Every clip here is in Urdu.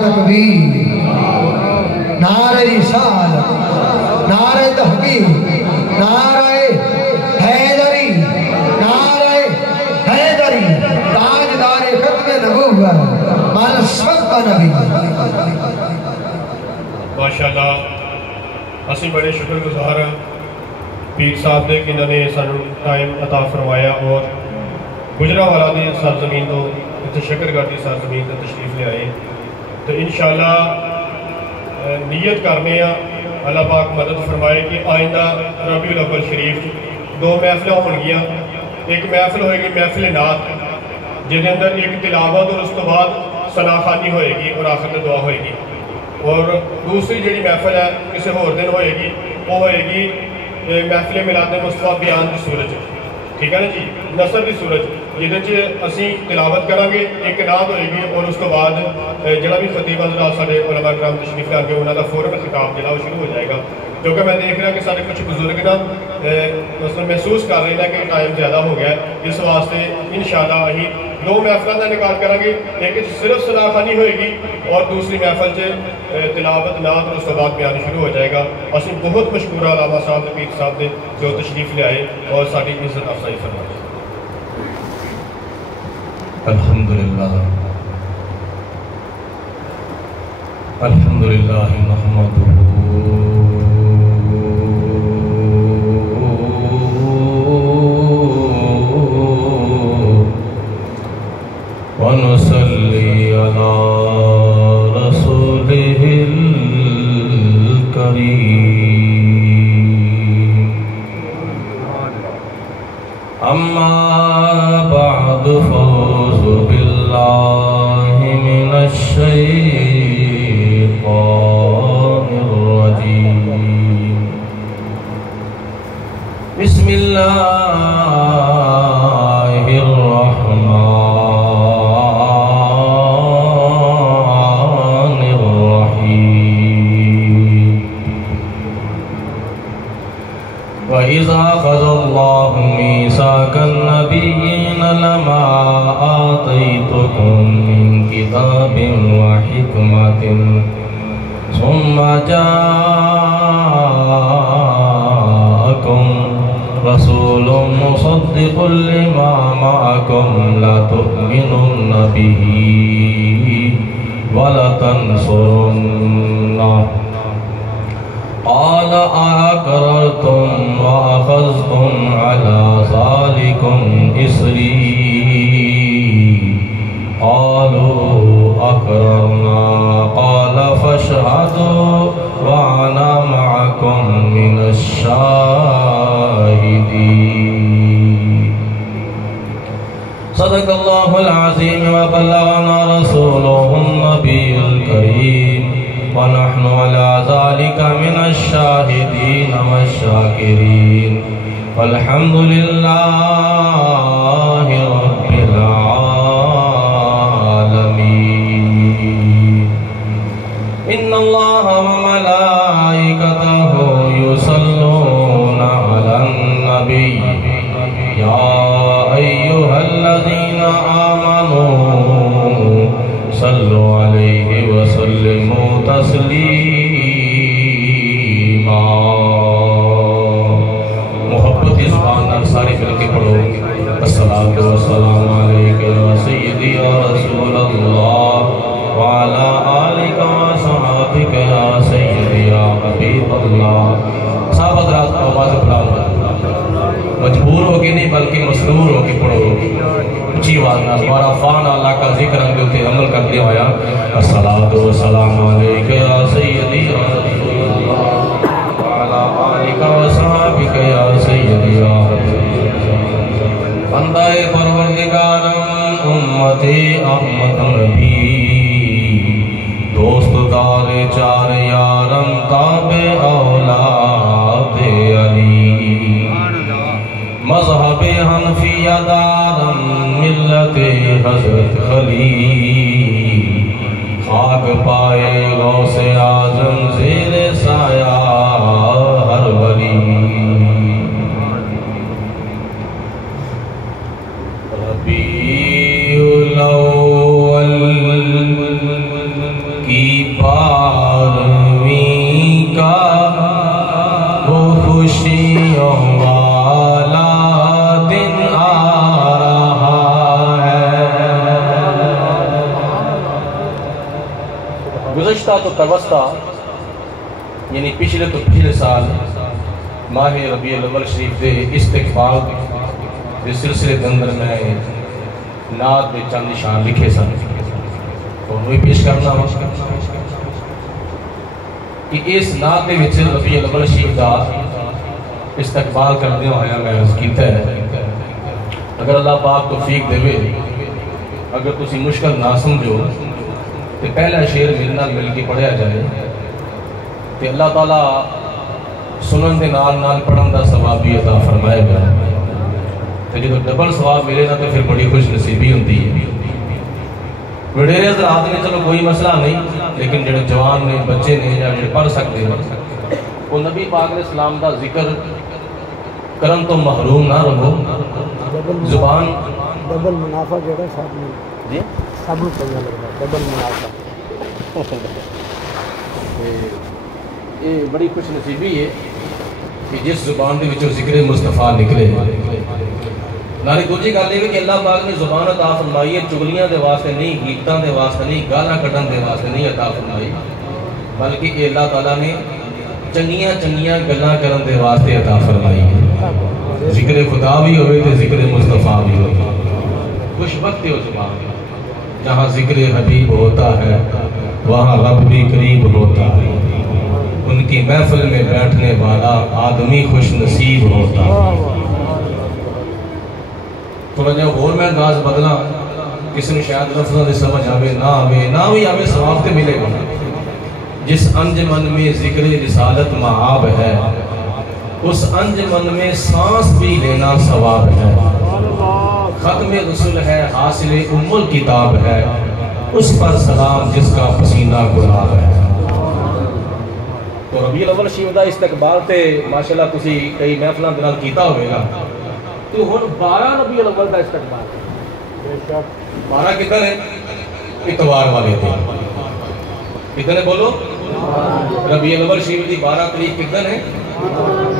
تکبیر، نعرہ رسالت، نعرہ تحقیق، نعرہ حیدری، نعرہ حیدری، تاجدار ختم نبوت، مانسوت کا نبی۔ ماشاءاللہ اسی بڑے شکر گزار ہیں پیر صاحب دے کہ انہوں نے سانو ٹائم عطا فرمایا اور گجرانوالہ دی سرزمین تو شکرگڑھ دی سرزمین تو تشریف لے آئے، تو انشاءاللہ نیت کرنے ہیں اللہ پاک مدد فرمائے کہ آئندہ ربیع الاول شریف 2 محفلیں ہون گیا۔ ایک محفل ہوئے گی محفل نعت جن اندر ایک تلاوت اور اس تو بعد ثناخوانی ہوئے گی اور آخر میں دعا ہوئے گی، اور دوسری جڑی محفل ہے کسی اور دن ہوئے گی وہ ہوئے گی محفل میلاد مصطفیٰ بیان دی سورج، ٹھیک ہے نا جی، نصر دی سورج، جہد اسی تلاوت کریں گے، ایک نعت ہوئے گی اور اس کو بعد جڑا بھی خطیب حضرات سارے علماء کرام تشریف لے کے انہوں کا فوراً خطاب جڑا وہ شروع ہو جائے گا، کیونکہ میں دیکھ رہا کہ سارے کچھ بزرگ نا محسوس کر رہے ہیں کہ ٹائم زیادہ ہو گیا ہے، اس واسطے انشاءاللہ اہی 2 محفلوں کا انعقاد کریں گے، ایک صرف ثناخوانی ہوئے گی اور دوسری محفل تلاوت نعت اور اس کے بعد بیان شروع ہو جائے گا۔ اسی بہت مشکور علامہ صاحب پیر صاحب نے جو تشریف لے آئے اور ساری عزت افزائی فرمائے۔ الحمدللہ الحمدللہ نحمدہ ونصلي على رسوله الكريم أما بعد فأعوذ بالله من الشيطان الرجيم بسم الله الرحمن الرحيم وإذا أخذ الله ميثاق النبيين لما آتيتكم من كتاب وحكمة ثم جاءكم رسول مصدق لما معكم لتؤمنن به ولتنصرنه قال أأقررتم وأخذتم على ذلكم إصري قالوا أقررنا قال فاشهدوا وأنا معكم من الشاهدين صدق الله العظيم وبلغنا رسوله النبي الكريم ونحن على ذلك من الشاهدين والشاكرين والحمد لله رب العالمين إن الله وملائكته يصلون على النبي يا أيها الذين آمنوا صلوا عليه وسلموا تسلیما۔ محبت کی زبان نال سارے مل کے پڑھو الصلاۃ والسلام علیک یا سیدی یا رسول اللہ وعلی آلک وصحبک یا سیدی یا حبیب اللہ۔ صاحب حضرات کو آواز بلند مجبور ہو کے نہیں بلکہ مسرور ہو کے پڑھو اچھی آواز نہ ہمارا فان اللہ کا ذکر ہم جو عمل کر دیا ہوا الصلاۃ والسلام علیک یا سیدی یا رسول اللہ وعلی آلک وصحبک یا سیدی یا بندہ پروردگارم امتی احمد نبی دوست دار چار یارم تابع اولاد علی مذہب حنفیہ دارم ملت حضرت خلیل خاک پائے غوث اعظم زیر سایہ ہر ولی ربیع الاول کی بارہویں کا وہ خوشیوں والا دن آ رہا ہے۔ گزشتہ تو توسطہ یعنی پچھلے سال ماہ ربیع الاول شریف دے استقبال دے سلسلے کے اندر میں نعت دے چند نشان لکھے سن اور وہی پیش کرنا ہوں کہ اس نعت دے وچ ربیع الاول شریف دا استقبال کرنے ہویا میں عرض کیتا ہے اگر اللہ پاک توفیق دے اگر تسی مشکل نہ سمجھو تو پہلا شعر میرے نال مل کے پڑھیا جائے تو اللہ تعالیٰ سنن دے نال پڑھن دا ثواب بھی عطا فرمائے گا تو جب ڈبل ثواب ملے نا تو پھر بڑی خوش نصیبی ہوتی ہے۔ وڈیرے حضرات نے چلو کوئی مسئلہ نہیں لیکن جڑے جوان نے بچے نے یا جڑے پڑھ سکتے ہیں وہ نبی پاک علیہ السلام دا ذکر کرن تو محروم نہ رہو۔ زبان ڈبل منافع جڑا صاحب نے جی سب کو پتہ لگدا ڈبل منافع یہ بڑی خوش نصیبی ہے کہ جس زبان دے وچوں ذکر مصطفیٰ نکلے۔ ناری دوجی گل یہ کہ اللہ پاک نے زبان عطا فرمائی ہے چگلیاں دے واسطے نہیں، گیتاں دے واسطے نہیں، گالاں کڈن دے واسطے نہیں عطا فرمائی بلکہ یہ اللہ تعالیٰ نے چنگیاں گلاں کرن دے واسطے عطا فرمائی ہے۔ ذکر خدا بھی ہوئے تو ذکر مصطفیٰ بھی ہوئے۔ خوش وقت ہو زبان جہاں ذکر حبیب ہوتا ہے وہاں رب بھی قریب ہوتا ہے، ان کی محفل میں بیٹھنے والا آدمی خوش نصیب ہوتا ہے۔ تھوڑا جہاں اور میں انداز بدلا کسی نے شاید لفظوں سے سمجھ آوے نہ بھی آوے ثواب تے ملے گا۔ جس انجمن میں ذکر رسالت معاب ہے اس انجمن میں سانس بھی لینا ثواب ہے۔ ختم رسول ہے حاصل ام الکتاب ہے اس پر سلام جس کا پسینہ گلاب ہے۔ تو ربیع الاول شریف دا استقبال تے ماشاءاللہ تسی کئی محفلاں دے نال کیتا ہوئے گا تو ہن 12 ربیع الاول دا استقبال بے شک 12 کدھر ہے؟ اتوار والے دن کدھر ہے بولو؟ ربیع الاول شریف دی 12 تاریخ کدھر ہے؟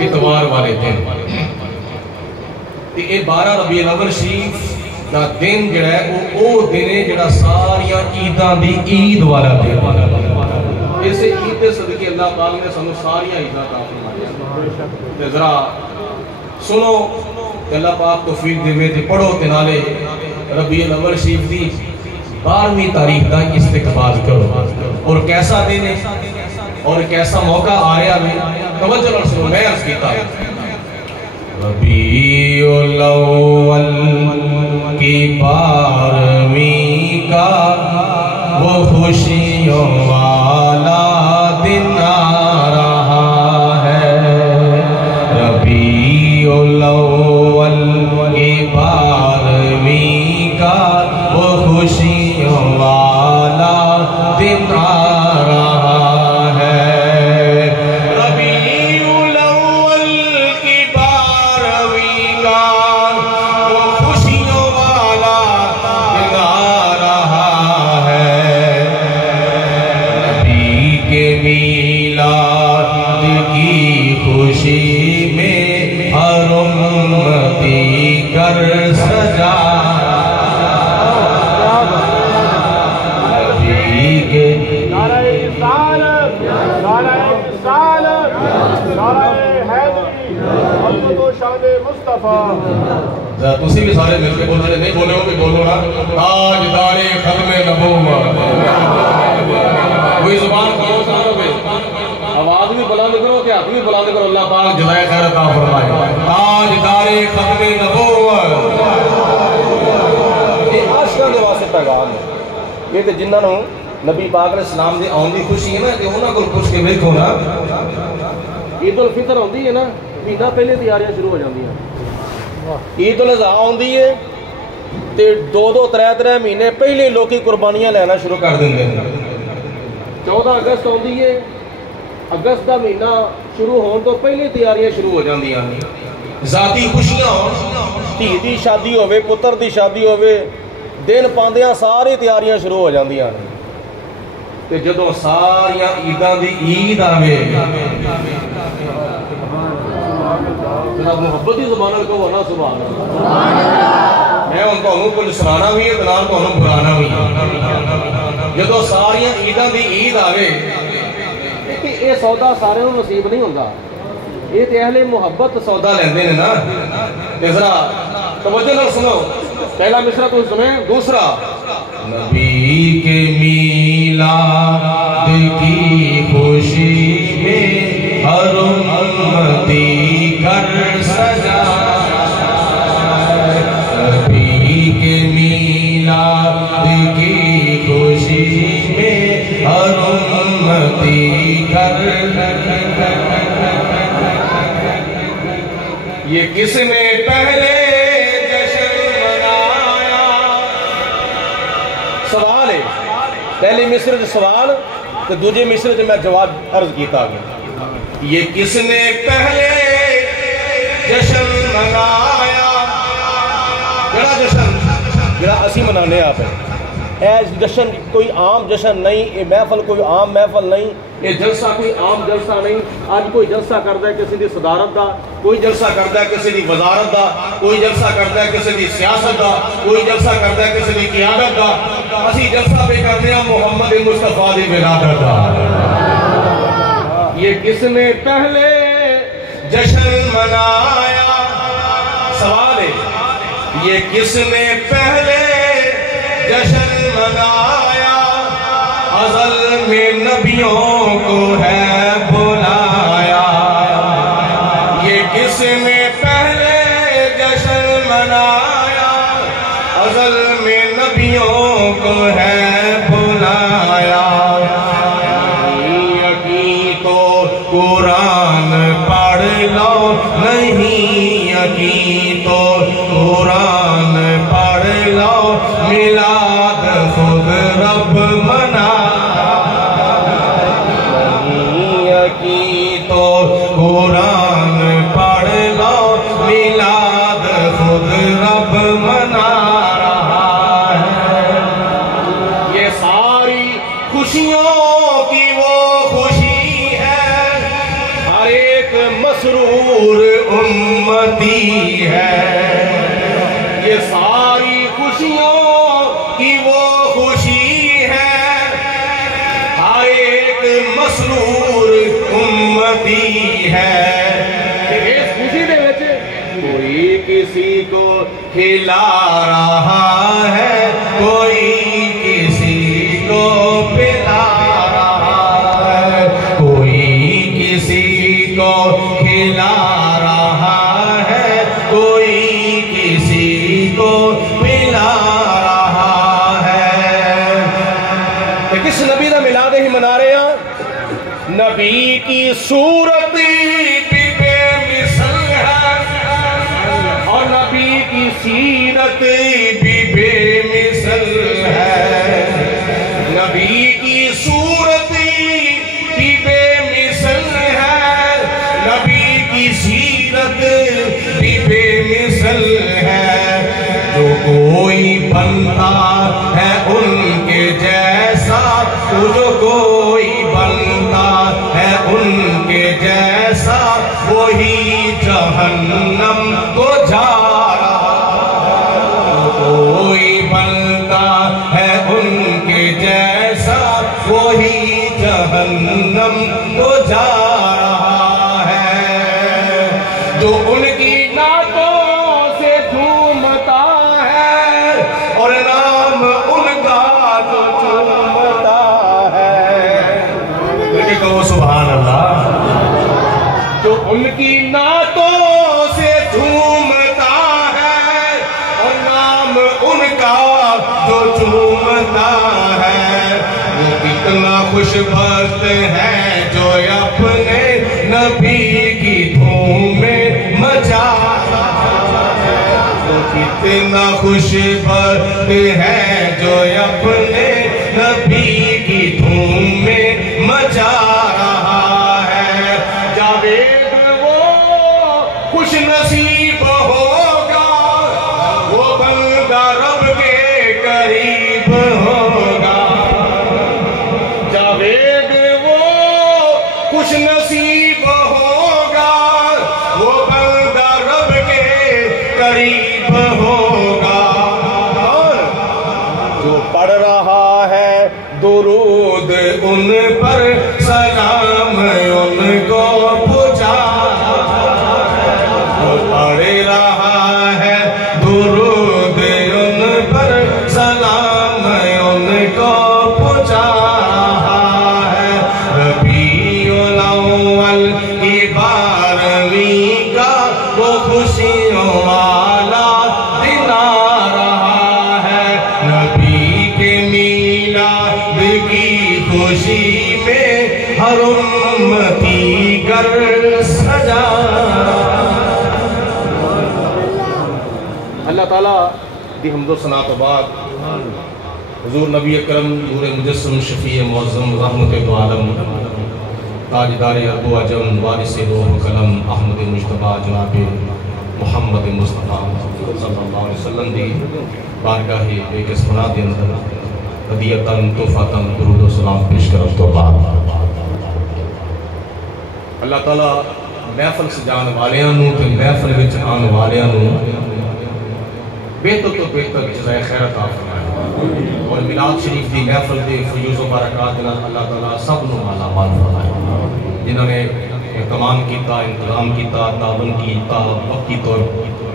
اتوار والے دن۔ یہ 12 ربیع الاول شریف دا دن جڑا ہے وہ دن ہے جڑا ساریاں عیداں دی عید والا دن ہے۔ اسے عید دے صدقے اللہ پاک نے سانو ساریاں عیداں عطا فرمائیاں۔ تے ذرا سنو تے اللہ پاک توفیق دے تے پڑھو تے نالے ربیع الاول شریف دی 12ویں تاریخ دا استقبال کرو۔ اور کیسا دن ہے اور کیسا موقع آ رہا ہے توجہ نال سنو میں عرض کیتا ربیع الاول کی 12ویں کا وہ خوشیوں والا دن آ رہا ہے۔ ربیع الاول کی 12ویں کا وہ خوشیوں والا دن آ رہا ہے۔ ربیع الاول کی 12ویں کا وہ خوشیوں والا دن آ رہا ہے۔ نبی کے میلاد کی خوشی میں ہر امتی کر سجا نبی کے نعرہ رسالت نعرہ رسالت نعرہ حیدری عظمت و شان مصطفیٰ۔ تسی بھی سارے مل کے بولنے نہیں بولے ہو بھی بولو نا تاجدار ختم نبوت۔ کوئی زبان کرو ساروں پہ آواز بھی بلند کرو کہ ہاتھ بھی بلند کرو اللہ پاک جزائے خیر عطا فرمائے۔ تاجدار ختم نبوت یہ عاشقاں دے واسطے پیغام ہے۔ یہ تے جنہاں نوں نبی پاک علیہ السلام دے آن دی خوشی ہے نا کہ انہاں کول پوچھ کے ویکھو نا عید الفطر ہوندی ہے نا مہینہ پہلے تیاریاں شروع ہو جاندیاں۔ عید الاضحیٰ ہوندی ہے تے 2-3 مہینے پہلے لوکی قربانیاں لینا شروع کر دیندے ہیں۔ 14 اگست ہوندی ہے اگست دا مہینہ شروع ہون تو پہلے تیاریاں شروع ہو جاندیاں ہیں۔ ذاتی خوشیاں ہون دھی دی شادی ہوے پتر دی شادی ہوے دن پاندیاں ساری تیاریاں شروع ہو جاندیاں ہیں۔ تے جدوں ساریاں عیداں دی عید آوے جناب محبت دی زبان نال کہو نا سبحان اللہ میں ہن تانوں کچھ سنانا بھی ہے تے نال تانوں بلانا بھی ہے جدوں ساریاں عیداں دی عید آوے کہ یہ سودا سارے نوں نصیب نہیں ہوندا یہ تے اہل محبت سودا لیندے نے نا تے ذرا توجہ نال سنو پہلا مصرع تو سنیں دوسرا نبی کے میلاد کی خوشی میں ہر امتی گھر سجا نبی کے میلاد کی خوشی میں ہر امتی گھر یہ کس نے پہلے سوال ہے پہلی مصرع جو سوال تو دوجے مصرع جو میں جواب عرض کیتا گیا یہ کس نے پہلے جشن منایا جڑا جشن جڑا اسی منانے آپ ہیں اے جشن کوئی عام جشن نہیں یہ محفل کوئی عام محفل نہیں یہ جلسہ کوئی عام جلسہ نہیں آج کوئی جلسہ کرتا ہے کسی دی صدارت دا کوئی جلسہ کرتا ہے کسی دی وزارت دا کوئی جلسہ کرتا ہے کسی دی سیاست دا کوئی جلسہ کرتا ہے کسی دی قیادت دا اسی جلسہ پہ کرنے ہیں محمد مصطفیٰ دی ولادت دا یہ کس نے پہلے جشن منایا سوال ہے یہ کس نے پہلے جشن منایا ازل میں نبیوں کو ہے بلایا یہ کس نے پہلے جشن منایا ازل میں نبیوں کو ہے بلایا یقین تو قرآن پڑھ لو نہیں یقین تو قرآن پڑھ لو میلاد خود رب منا یقین تو قرآن پڑھ لو میلاد خود رب منا رہا ہے یہ ساری خوشیوں کی وہ خوشی ہے ہر ایک مسرور امتی ہے یہ ساری خوشیوں کی وہ خوشی ہے ہر ایک مسرور امتی ہے اس خوشی دے وچ کوئی کسی کو کھلا رہا ہے کوئی کسی کو پلا رہا ہے کوئی کسی کو کھلا رہا ہے کوئی کسی کو پلا رہا ہے کس نبی دا میلاد ہی منا رہے ہیں نبی کی صورت بھی بے مثل ہے اور نبی کی سیرت بھی بے مثل ہے نبی کی صورت بھی بے مثل ہے نبی کی سیرت بھی بے مثل ہے جو کوئی بنتا ہے ان کے جیسا جو کوئی بنتا ہے ان کے جیسا وہی جہنم کو جا رہا کوئی بنتا ہے ان کے جیسا وہی جہنم کو جا رہا ہے جو ان کی نعتوں سے جھومتا ہے اور نام ان کا جو جھومتا ہے لیکن کہو سبحان اللہ جو ان کی نعتوں سے جھومتا ہے اور نام ان کا جو جھومتا ہے وہ کتنا خوش بخت ہے جو اپنے نبی کی دھوم میں مچا وہ کتنا خوش بخت ہے جو اپنے نبی کی دھوم میں مچا رہا ہے جاوید وہ خوش نصیب ہوگا وہ بندہ رب کے قریب ہوگا خوش نصیب ہوگا وہ بندہ رب کے قریب ہوگا جو پڑھ رہا ہے درود ان پر سلام ان کو پہنچا جو پڑھ رہا ہے درود ان پر سلام ان کو پہنچا ہے ربیع الاول کی 12ویں کا وہ خوشیوں والا دن آ رہا ہے نبی کے میلاد کی خوشی میں ہر امتی گر سجا اللہ تعالیٰ دی حمد و ثنا تو بعد حضور نبی اکرم نور مجسم شفیع معظم رحمت دو عالم تاجدار ارب و عجم وارث روح قلم احمد مجتبی جناب محمد مصطفیٰ صلی اللہ علیہ وسلم دی بارگاہ بے کس پناہ دے اندر ہدیتاً تحفاتاً درود و سلام پیش کرم تو بعد اللہ تعالیٰ محفل سجان والیاں نو تے محفل وچ آن والیاں نو بہتر تو بہتر جزائے خیر عطا فرمائے اور میلاد شریف دی محفل دے فیوز و برکات نال اللہ تعالیٰ سب نو مالا مال فرمائے جنہوں نے اہتمام کیتا انتظام کیتا تعاون کیتا وقتی طور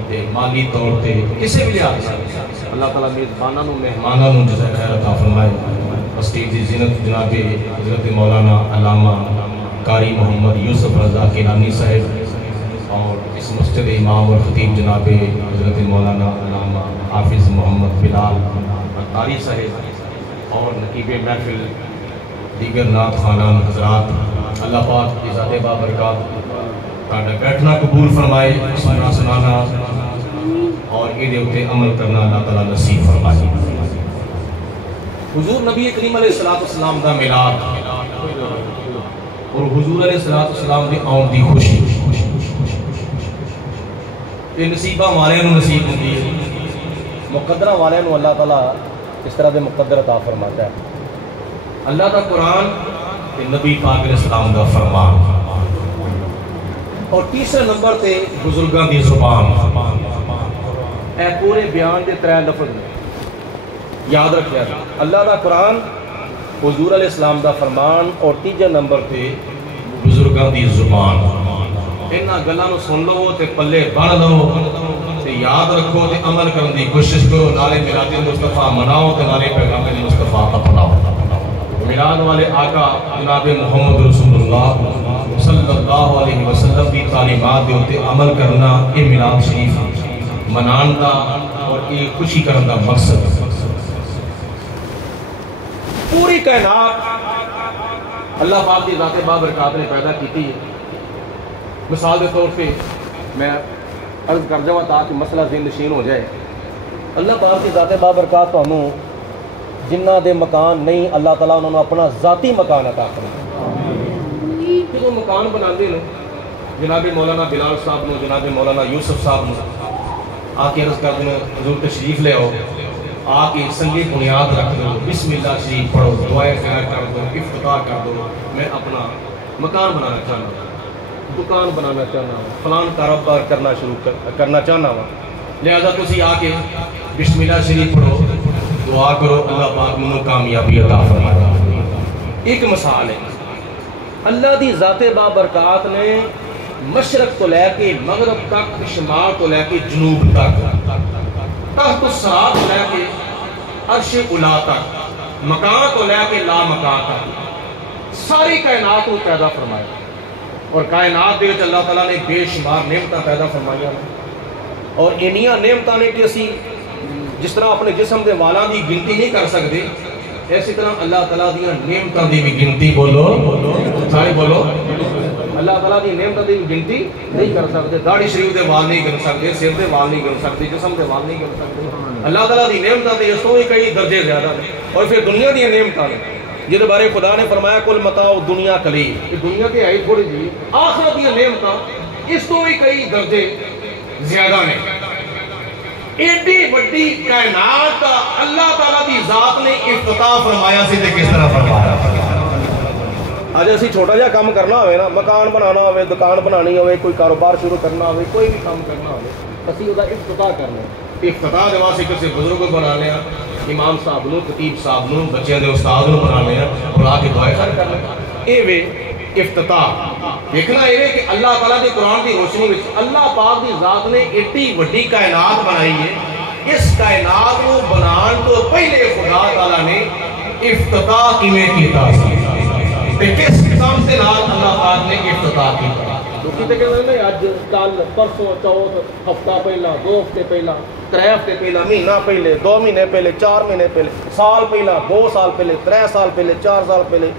تے مالی طور تے کسی بھی لحاظ سے اللہ تعالیٰ میزباناں نو مہماناں نو جزائے خیر عطا فرمائے اسٹیج دی زینت جناب حضرت مولانا علامہ قاری محمد یوسف رضا کیلانی صاحب اور اس مسجد امام اور خطیب جناب حضرت مولانا علامہ حافظ محمد بلال قاری صاحب اور نقیب محفل دیگر نعت خوانان حضرات اللہ پاک کی ذات بابرکات تاڑا بیٹھنا قبول فرمائے سننا سنانا اور ایدے ہوتے عمل کرنا اللہ تعالیٰ نصیب فرمائے حضور نبی کریم علیہ السلام دا میلاد اور حضور علیہ السلام دی آن دی خوشی یہ نصیبہ والے نو نصیب ہوتی ہے مقدرہ والے نو اللہ تعالیٰ اس طرح دے مقدر عطا فرماتا ہے اللہ دا قرآن تے نبی پاک علیہ السلام دا فرمان اور تیسرے نمبر تے بزرگاں دی زبان اے پورے بیان دے 3 لفظ یاد رکھیا اللہ دا قرآن حضور علیہ السلام دا فرمان اور تیجے نمبر تے بزرگاں دی زبان انہاں گلاں نو سن لو تے پلے بن لو تے یاد رکھو تے عمل کرن دی کوشش کرو نالے میلاد مصطفیٰ مناؤ تے نالے پیغام مصطفیٰ اپناؤ میلاد والے آقا جناب محمد رسول اللہ صلی اللہ علیہ وسلم کی تعلیمات دے ہوتے عمل کرنا یہ میلاد شریف منان دا اور یہ خوشی کرن دا مقصد پوری کائنات اللہ پاک کی ذات بابرکات نے پیدا کی ہے مثال کے طور پہ میں عرض کر جاؤں تاکہ مسئلہ ذہن نشین ہو جائے اللہ پاک کی ذات بابرکات تو جنہ دے مکان نہیں اللہ تعالیٰ انہوں نے اپنا ذاتی مکان عطا کرنا کہ وہ مکان بنا دے جناب مولانا بلال صاحب نو جناب مولانا یوسف صاحب نو آ کے عرض کر دینا حضور تشریف لے آؤ آ کے سنگی بنیاد رکھ دو بسم اللہ شریف پڑھو دعائے خیر کر دو افتتاح کر دو میں اپنا مکان بنانا چاہنا ہوں دکان بنانا چاہنا ہوں فلان کاروبار کرنا شروع کرنا چاہنا ہوں لہذا تسی آ کے بسم اللہ شریف پڑھو دعا کرو اللہ پاک منو کامیابی عطا فرمائے ایک مثال ہے اللہ دی ذات بابرکات نے مشرق تو لے کے مغرب تک شمال تو لے کے جنوب تک تحت السرا تو لے کے عرش اولا تک مکان تو لے کے لا مکان تک ساری کائنات کو پیدا فرمایا اور کائنات دے وچ اللہ تعالیٰ نے بے شمار نعمتاں پیدا فرمایا اور انیاں نعمتاں نے کہ اسی جس طرح اپنے جسم دے والاں دی گنتی نہیں کر سکتے اسی طرح اللہ تعالیٰ دی نعمتاں دی بھی گنتی بولو سارے بولو اللہ تعالیٰ دی نعمتاں دی بھی گنتی نہیں کر سکتے داڑھی شریف دے وال نہیں گن سکتے سر دے وال نہیں گن سکتے جسم دے وال نہیں گن سکتے اللہ تعالیٰ دی نعمتاں دے اس تو کئی درجے زیادہ ہیں اور پھر دنیا دی نعمتاں نے جہدے بارے خدا نے فرمایا کل متاع دنیا قلیل کہ دنیا کے آئی تھوڑی جی آخرت دی نعمتاں اس تو کئی درجے زیادہ نے ایڈی بڑی کائنات اللہ تعالیٰ دی ذات نے افتتاح فرمایا سی تے کس طرح فرمایا اج اسی چھوٹا جہا کام کرنا ہوئے نا، مکان بنانا ہوئے، دکان بنانی ہوئے، کوئی کاروبار شروع کرنا ہوئے، کوئی بھی کام کرنا ہوئے، اسی وہ افتتاح کرنا ہے۔ افتتاح کے واسطے کسی بزرگ بنا لیا، امام صاحب نو، خطیب صاحب نو، بچیاں دے استاد نو بنا لیا، بلا کے دعائیں خیر کر لیا۔ اے وے افتتاح دیکھنا اے کہ اللہ تعالیٰ دی قرآن دی روشنی میں اللہ پاک دی ذات نے ایڈی وڈی کائنات بنائی ہے، اس کائنات کو بنان تو پہلے خدا تعالیٰ نے افتتاح کیویں کیتا سی تے کس کام سے نال اللہ پاک نے افتتاح کیتا۔ لوکی تے کہندے نے اج کل پرسوں چوتھ ہفتہ پہلا 2 ہفتے پہلا 3 ہفتے پہلا مہینہ پہلے 2 مہینے پہلے 4 مہینے پہلے سال پہلا 2 سال پہلے 3 سال پہلے 4 سال پہلے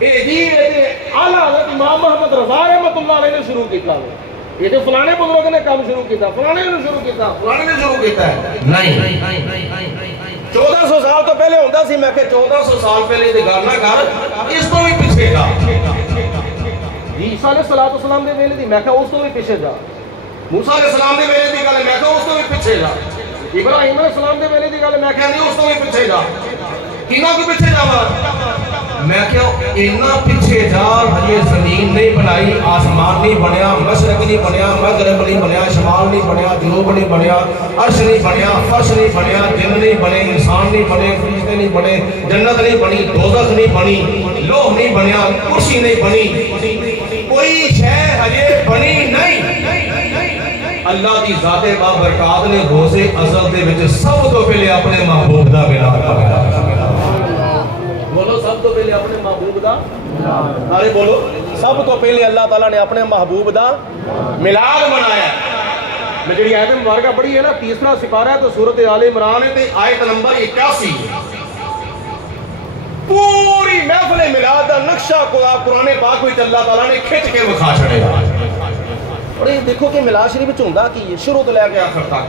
اعلیٰ حضرت امام محمد رضا رحمۃ اللہ علیہ نے شروع کیتا ہے۔ یہ تو فلانے بزرگ نے کام شروع کیتا، فلانے نے شروع کیتا، فلانے نے شروع کیتا ہے، نہیں 1400 سال تو پہلے ہوتا سی۔ میں کہ 1400 سال پہلے دی گل نہ کر، اس تو بھی پیچھے جا۔ عیسیٰ علیہ السلام دے ویلے دی، میں کہ اس تو بھی پیچھے جا۔ موسیٰ علیہ السلام دے ویلے دی گل، میں کہ اس تو بھی پیچھے جا۔ ابراہیم علیہ السلام دے ویلے دی گل، میں کہ نہیں اس تو بھی پیچھے جا۔ کنا کو پیچھے جاوا؟ میں کیا اتنا پیچھے جا، ہجے زمین نہیں بنائی، آسمان نہیں بنیا، مشرق نہیں بنیا، مغرب نہیں بنیا، شمال نہیں بنیا، جنوب نہیں بنیا، عرش نہیں بنیا، فرش نہیں بنیا، جن نہیں بنے، انسان نہیں بنے، فرشتے نہیں بنے، جنت نہیں بنی، دوزخ نہیں بنی، لوح نہیں بنیا، کرسی نہیں بنی، کوئی شے ہجے بنی نہیں۔ اللہ دی ذات بابرکات نے روز ازل دے وچ سب تو پہلے اپنے محبوب دا ملاد کریا۔ بولو سب تو پہلے اپنے محبوب دا، سارے بولو سب تو پہلے اللہ تعالیٰ نے اپنے محبوب دا ملاد منایا۔ میں جڑی آیت مبارکہ پڑھی ہے نا، 30واں سپارہ ہے تو سورۃ آل عمران ہے تے آیت نمبر 81 پوری محفل میلاد دا نقشہ قرآن پاک وچ اللہ تعالیٰ نے کھچ کے وکھا چھڑے گا۔ اور یہ دیکھو کہ میلاد شریف وچ ہوندا کی ہے، شروع تو لے کے آخر تک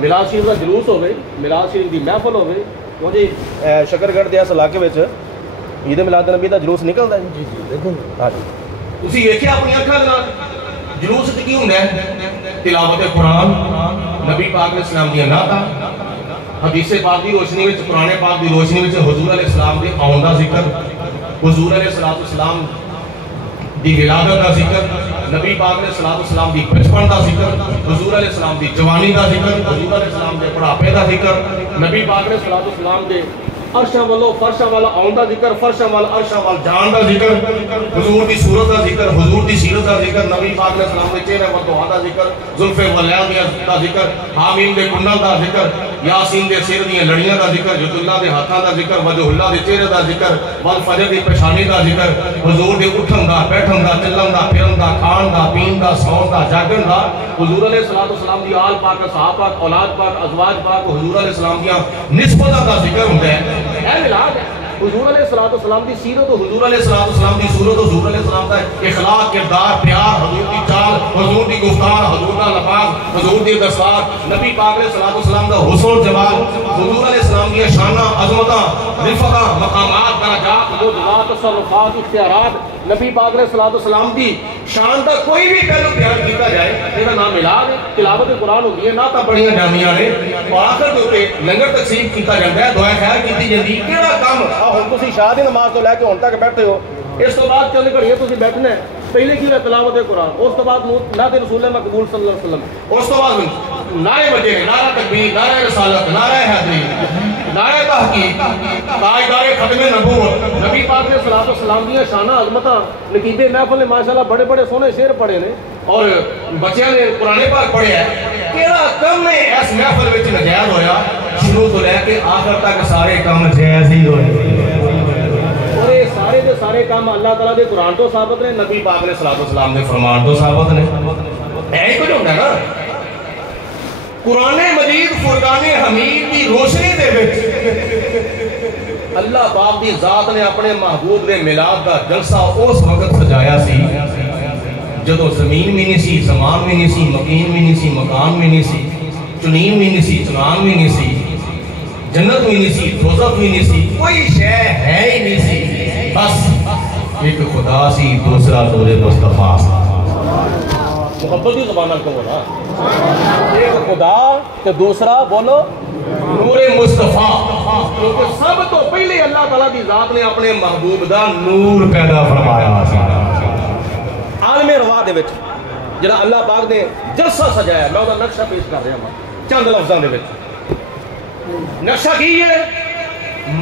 میلاد شریف دا جلوس ہوے، میلاد شریف دی محفل ہوے۔ وہ جی شکر گڑھ دے اس علاقے وچ عید میلاد النبی دا جلوس نکلدا ہے جی جی دیکھو ہاں جی تسی ویکھیا اپنی اکھاں نال جلوس تے کی ہوندا ہے؟ تلاوت قرآن، نبی پاک علیہ السلام دی نعتاں، حدیث پاک دی روشنی وچ، قرآن پاک دی روشنی وچ حضور علیہ السلام دے آون دا ذکر، حضور علیہ السلام دی ولادت دا ذکر، نبی پاک علیہ السلام دی بچپن دا ذکر، حضور علیہ السلام دی جوانی دا ذکر، حضور علیہ السلام دے بڑھاپے دا ذکر، نبی پاک علیہ السلام دے عرشاں والو فرشاں والا آن دا ذکر، فرشاں والا عرشاں وال جان دا ذکر، حضور دی صورت دا ذکر، حضور دی سیرت دا ذکر، نبی پاک علیہ السلام دے چہرے ور دعا دا ذکر، زلف ولیاض دا ذکر، حامیم دے کنڈل دا ذکر، یاسین دے سر دی لڑیاں دا ذکر، جت اللہ دے ہاتھاں دا ذکر، وجہ اللہ دے چہرے دا ذکر، والفجر دی پیشانی دا ذکر، حضور دے اٹھن دا، بیٹھن دا، چلن دا، پھرن دا، کھان دا، پین دا، سون دا، جاگن دا، حضور علیہ السلام دی آل پاک، صحابہ پاک، اولاد پاک، ازواج پاک، حضور علیہ السلام دیاں نسبتاں دا ذکر ہوندا ہے۔ اے ملاد ہے حضور علیہ السلام دی سیرت، حضور علیہ السلام دی صورت، حضور علیہ السلام دا اخلاق، کردار، پیار، حضور دی چال، حضور دی گفتار، حضور دا لفاظ، حضور دی دستار، نبی پاک علیہ السلام دا حسن جمال، حضور علیہ السلام دی شانہ، عظمتاں، رفقاں، مقامات، درجات، معجزات، تصرفات، اختیارات، نبی پاک علیہ السلام دی شان دا کوئی بھی پہلو بیان کیتا جائے، میرا نام ملاد ہے۔ تلاوت قرآن ہوتی ہے، نعتاں پڑھیاں جاندیاں نے، اور آخر دے اوپر لنگر تقسیم کیتا جاندا ہے، دعا خیر کیتی جاندی۔ کیڑا کام ہن تسی شاہ دی نماز تو لے کے ہن تک بیٹھے ہو، اس تو بعد چند گھڑیاں تسی بیٹھنا ہے، پہلے کی ہے تلاوت قرآن، اس تو بعد نعت رسول مقبول صلی اللہ علیہ وسلم، اس تو بعد نعرے بجے نے، نعرہ تکبیر، نعرہ رسالت، نعرہ حیدری، نعرہ تحقیق، تاجدار ختم نبوت، نبی پاک علیہ السلام دی شانہ عظمتاں، نقیب محفل نے ماشاءاللہ بڑے بڑے سونے شعر پڑھے نے، اور بچیاں نے قرآن پاک پڑھیا ہے۔ کیڑا کم نے اس محفل وچ ناجائز ہویا؟ شروع تو لے کے آخر تک سارے کام جائز ہی ہوئے، اور یہ سارے دے سارے کام اللہ تعالیٰ دے قرآن تو ثابت نے، نبی پاک علیہ السلام دے فرمان تو ثابت نے۔ ایک کچھ ہوتا ہے نا، قرآن مجید فرقان حمید دی روشنی دے وچ اللہ پاک دی ذات نے اپنے محبوب دے میلاد دا جلسہ اس وقت سجایا سی جدو زمین بھی نہیں سی، زمان بھی نہیں سی، مکین بھی نہیں سی، مکان بھی نہیں سی، چنین بھی نہیں سی، چنان بھی نہیں سی، جنت بھی نہیں سی، دوزخ بھی نہیں سی، کوئی شے ہے ہی نہیں سی، بس ایک خدا سی، دوسرا نور مصطفیٰ سی۔ محبت کی زبان کو بولا، ایک خدا تو دوسرا بولو نور مصطفیٰ، کیونکہ سب تو پہلے اللہ تعالیٰ دی ذات نے اپنے محبوب دا نور پیدا فرمایا سی۔ عالم روا دے وچ جڑا اللہ پاک نے جلسہ سجایا، میں وہ نقشہ پیش کر رہا ہوں چند لفظاں دے وچ۔ نقشہ کی ہے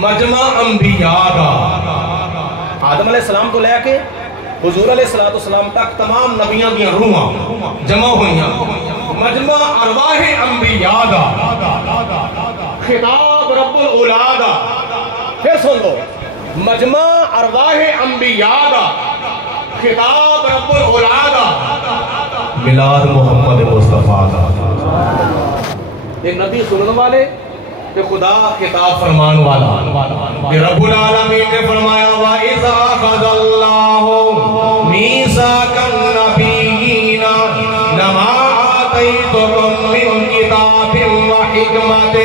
مجمع انبیاء دا، آدم علیہ السلام تو لے کے حضور علیہ السلام تک تمام نبیاں دیاں روحاں جمع ہوئیاں، مجمع ارواح انبیاء دا، خطاب رب العلا دا۔ پھر سن لو، مجمع ارواح انبیاء دا، خطاب رب العلا دا، میلاد محمد مصطفیٰ دا۔ یہ نبی سنن والے کہ خدا خطاب فرمان والا کہ رب العالمین نے فرمایا وَإِذَا أَخَذَ اللَّهُ مِيثَاقَ النَّبِيِّينَ لَمَا آتَيْتُكُم مِّن كِتَابٍ وَحِكْمَةٍ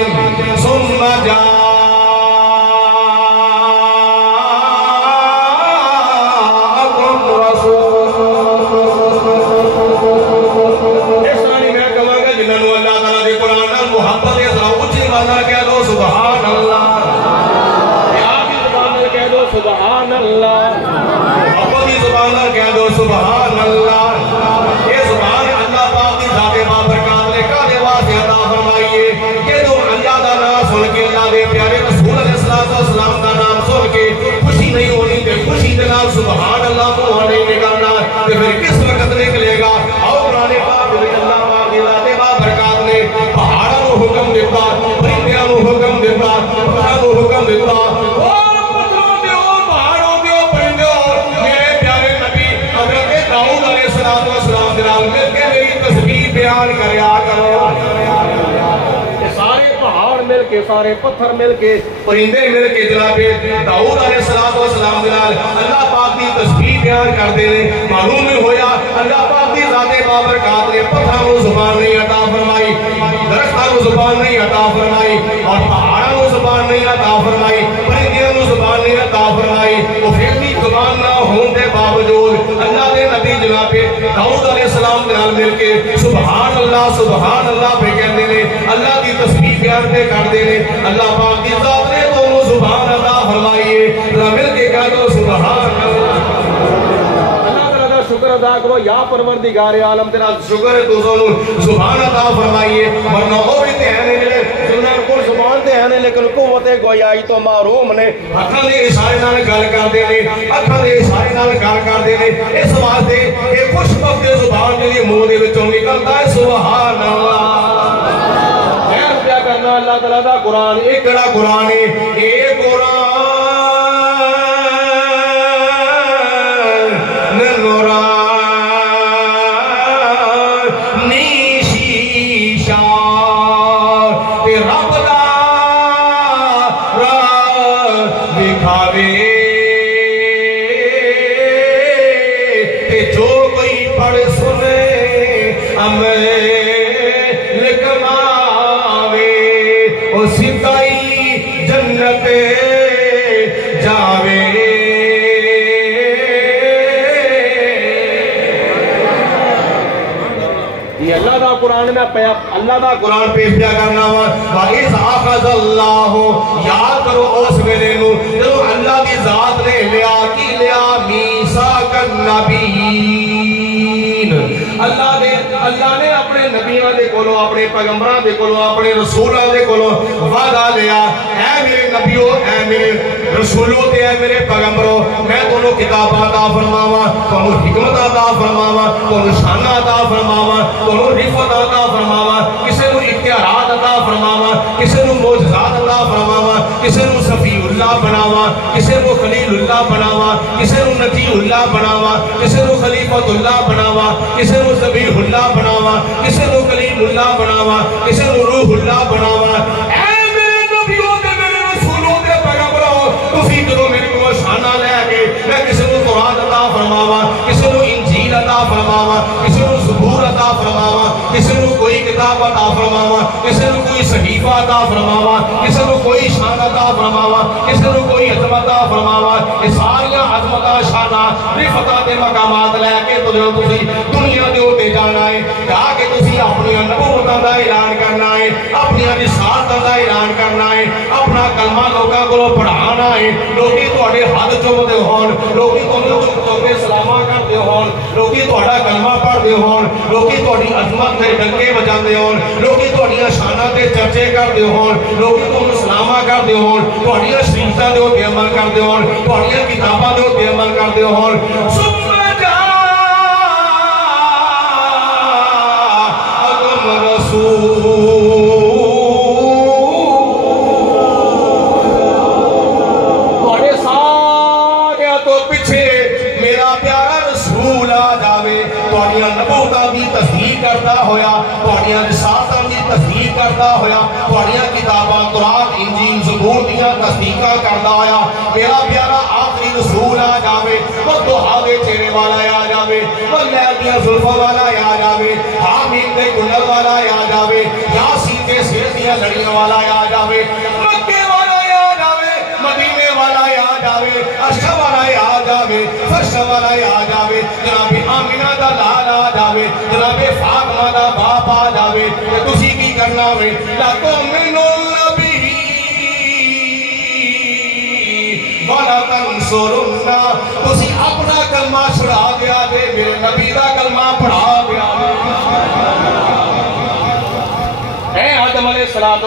ثُمَّ جَاءَكُم رَّسُولٌ۔ اس طرح میں کہوں گا جنہوں نے اللہ تعالیٰ دے قرآن نال محبت ہے، اونچی آواز نال کہہ دو سبحان اللہ۔ آپ کی زبان نال کہہ دو سبحان اللہ، اپنی زبان نال کہہ دو سبحان اللہ۔ یہ زبان اللہ پاک دی ذات بابرکات نے کہنے واسطے عطا فرمائی ہے کہ تم اللہ دا نام سن کے، اللہ دے پیارے رسول علیہ السلام دا نام سن کے خوشی نہیں ہونی تے خوشی دے نال سبحان اللہ منہ نہیں نکلنا، تے پھر کس وقت نکلے گا؟ آؤ قرآن پاک وچ اللہ پاک دی ذات بابرکات نے پہاڑاں نوں حکم دیتا، پرندیاں نوں حکم دیتا، پتھراں نوں حکم دیتا، اور پتھروں تے اور پہاڑوں تے اور پرندوں میرے پیارے نبی حضرت داؤد علیہ السلام دے نال مل کے میری تسبیح بیان کریا کرو۔ سارے پہاڑ مل کے، سارے پتھر مل کے، پرندے مل کے جناب داؤد علیہ السلام دے نال اللہ پاک دی تسبیح بیان کردے نے۔ معلوم ہی ہویا اللہ پاک دی ذات بابرکات نے پتھراں نوں زبان نہیں عطا فرمائی، درختاں نوں زبان نہیں عطا فرمائی، اور پہاڑاں نوں زبان نہیں عطا فرمائی، پرندیاں نوں زبان نہیں عطا فرمائی۔ وہ پھر بھی زبان نہ ہون دے باوجود اللہ دے نبی جناب داؤد علیہ السلام دے نال مل کے سبحان اللہ پہ کہندے نے، اللہ دی تسبیح بیان پہ کردے نے۔ اللہ پاک دی ذات نے تو زبان عطا فرمائی ہے، مل کے کہہ دو سبحان اللہ۔ اللہ تعالیٰ دا شکر ادا کرو یا پروردگار عالم تیرا شکر ہے تو زبان عطا فرمائی ہے، ورنہ وہ بھی تے ہیں جڑے جنہاں کول زبان تے ہیں لیکن قوت گویائی تو محروم نے، ہتھاں دے اشارے نال گل کردے نے، ہتھاں دے اشارے نال گل کردے نے۔ اس واسطے کہ خوش وقت زبان جڑی منہ دے وچوں نکلدا ہے سبحان اللہ۔ خیر کیا کرنا اللہ تعالیٰ دا قرآن، ایک کڑا قرآن ہے، اے قرآن قرآن میں اللہ دا قرآن پیش کیا کرنا وا وَإِذْ أَخَذَ اللَّهُ، یاد کرو اس ویلے نو جدو اللہ دی ذات نے لیا کی لیا میثاق النبیین۔ اللہ نے اپنے نبیوں دے کولوں، اپنے پیغمبراں دے کولوں، اپنے رسولاں دے کولوں وعدہ لیا، اے میرے نبیوں، اے میرے رسولوں تے اے میرے پیغمبروں، میں تانوں کتاب عطا فرماواں، تانوں حکمت عطا فرماواں، تانوں شان عطا فرماواں، تانوں رفعت عطا فرماواں، کسے نوں اختیارات عطا فرماواں، کسے نوں معجزات عطا فرماواں، کسے نوں صفی اللہ بناواں، کسے نوں خلیل اللہ بناواں، کسے نوں نبی اللہ بناواں، کسے نوں خلیفۃ اللہ بناواں، کسے نوں ذبیح اللہ بناواں، کسے نوں کلیم اللہ بناواں، کسے نوں روح اللہ بناواں۔ اے میرے نبیوں تے میرے رسولوں تے پیغمبروں، تسی جدوں میرے کول شانہ لے کے میں کسے نوں تورات عطا فرماواں، کسے نوں انجیل عطا فرماواں، کسے نوں زبور عطا فرماواں، کسے نوں کوئی کتاب عطا فرماواں، کسے نوں کوئی صحیفہ عطا فرماواں، کسے نوں کوئی شان عطا فرماواں، کسے نوں کوئی عظمت عطا فرماواں، یہ ساریاں عظمتاں شاناں رفعتاں تے مقامات لے کے تو جو تسی دنیا دے اوتے جانا ہے، جا کے تسی اپنی نبوتاں دا اعلان کرنا ہے، اپنی رسالتاں دا اعلان کرنا ہے، اپنا کلمہ لوگوں کو پڑھانا ہے، لوگی تھوڑے ہاتھ چومتے ہون، لوگی تھوڑے چوکے سلامہ کرتے ہون، لوگی تھوڑا کلمہ پڑھتے ہون، لوگی تھوڑی عظمت میں ڈنکے بجاندے ہون، لوگی تھوڑی شانہ تے چرچے کرتے ہون، لوگی تھوڑے سلامہ کرتے ہون، تھوڑی شریفتہ دے ہوتے عمل کرتے ہون، تھوڑی کتابہ دے ہوتے عمل کرتے ہون. تھوڑے سارے تو پچھے میرا پیارا رسول آ جاوے، تھوڑیاں نبوتاں دی تصدیق کرتا ہویا، تھوڑیاں رسالتاں دی تصدیق کرتا ہویا، تھوڑیاں کتاباں تورات انجیل زبور دیاں تصدیقاں کرتا ہویا، میرا پیارا آخری رسول آ جاوے، وہ دوہا دے چہرے والا آ جاوے، وہ لیل دیاں زلفوں والا آ جاوے، حامیم دے کنل والا آ جاوے، یاسین دے سیر دیاں لڑیاں والا آ جاوے، مکے والا آ جاوے، مدینے والا آ جاوے، عرش والا آ جاوے، فرش والا آ جاوے، جناب آمینہ دا لال آ جاوے، جناب فاطمہ دا باپ آ جاوے، کہ تسی کی کرنا ہوئے لَتُؤْمِنُ النَّبِيِّ وَلَا تَنْصُرُنَّا، تسی اپنا کلمہ چھڑا دیا دے، میرے نبی دا کلمہ پڑھا دیا دے. اے آدم علیہ السلام،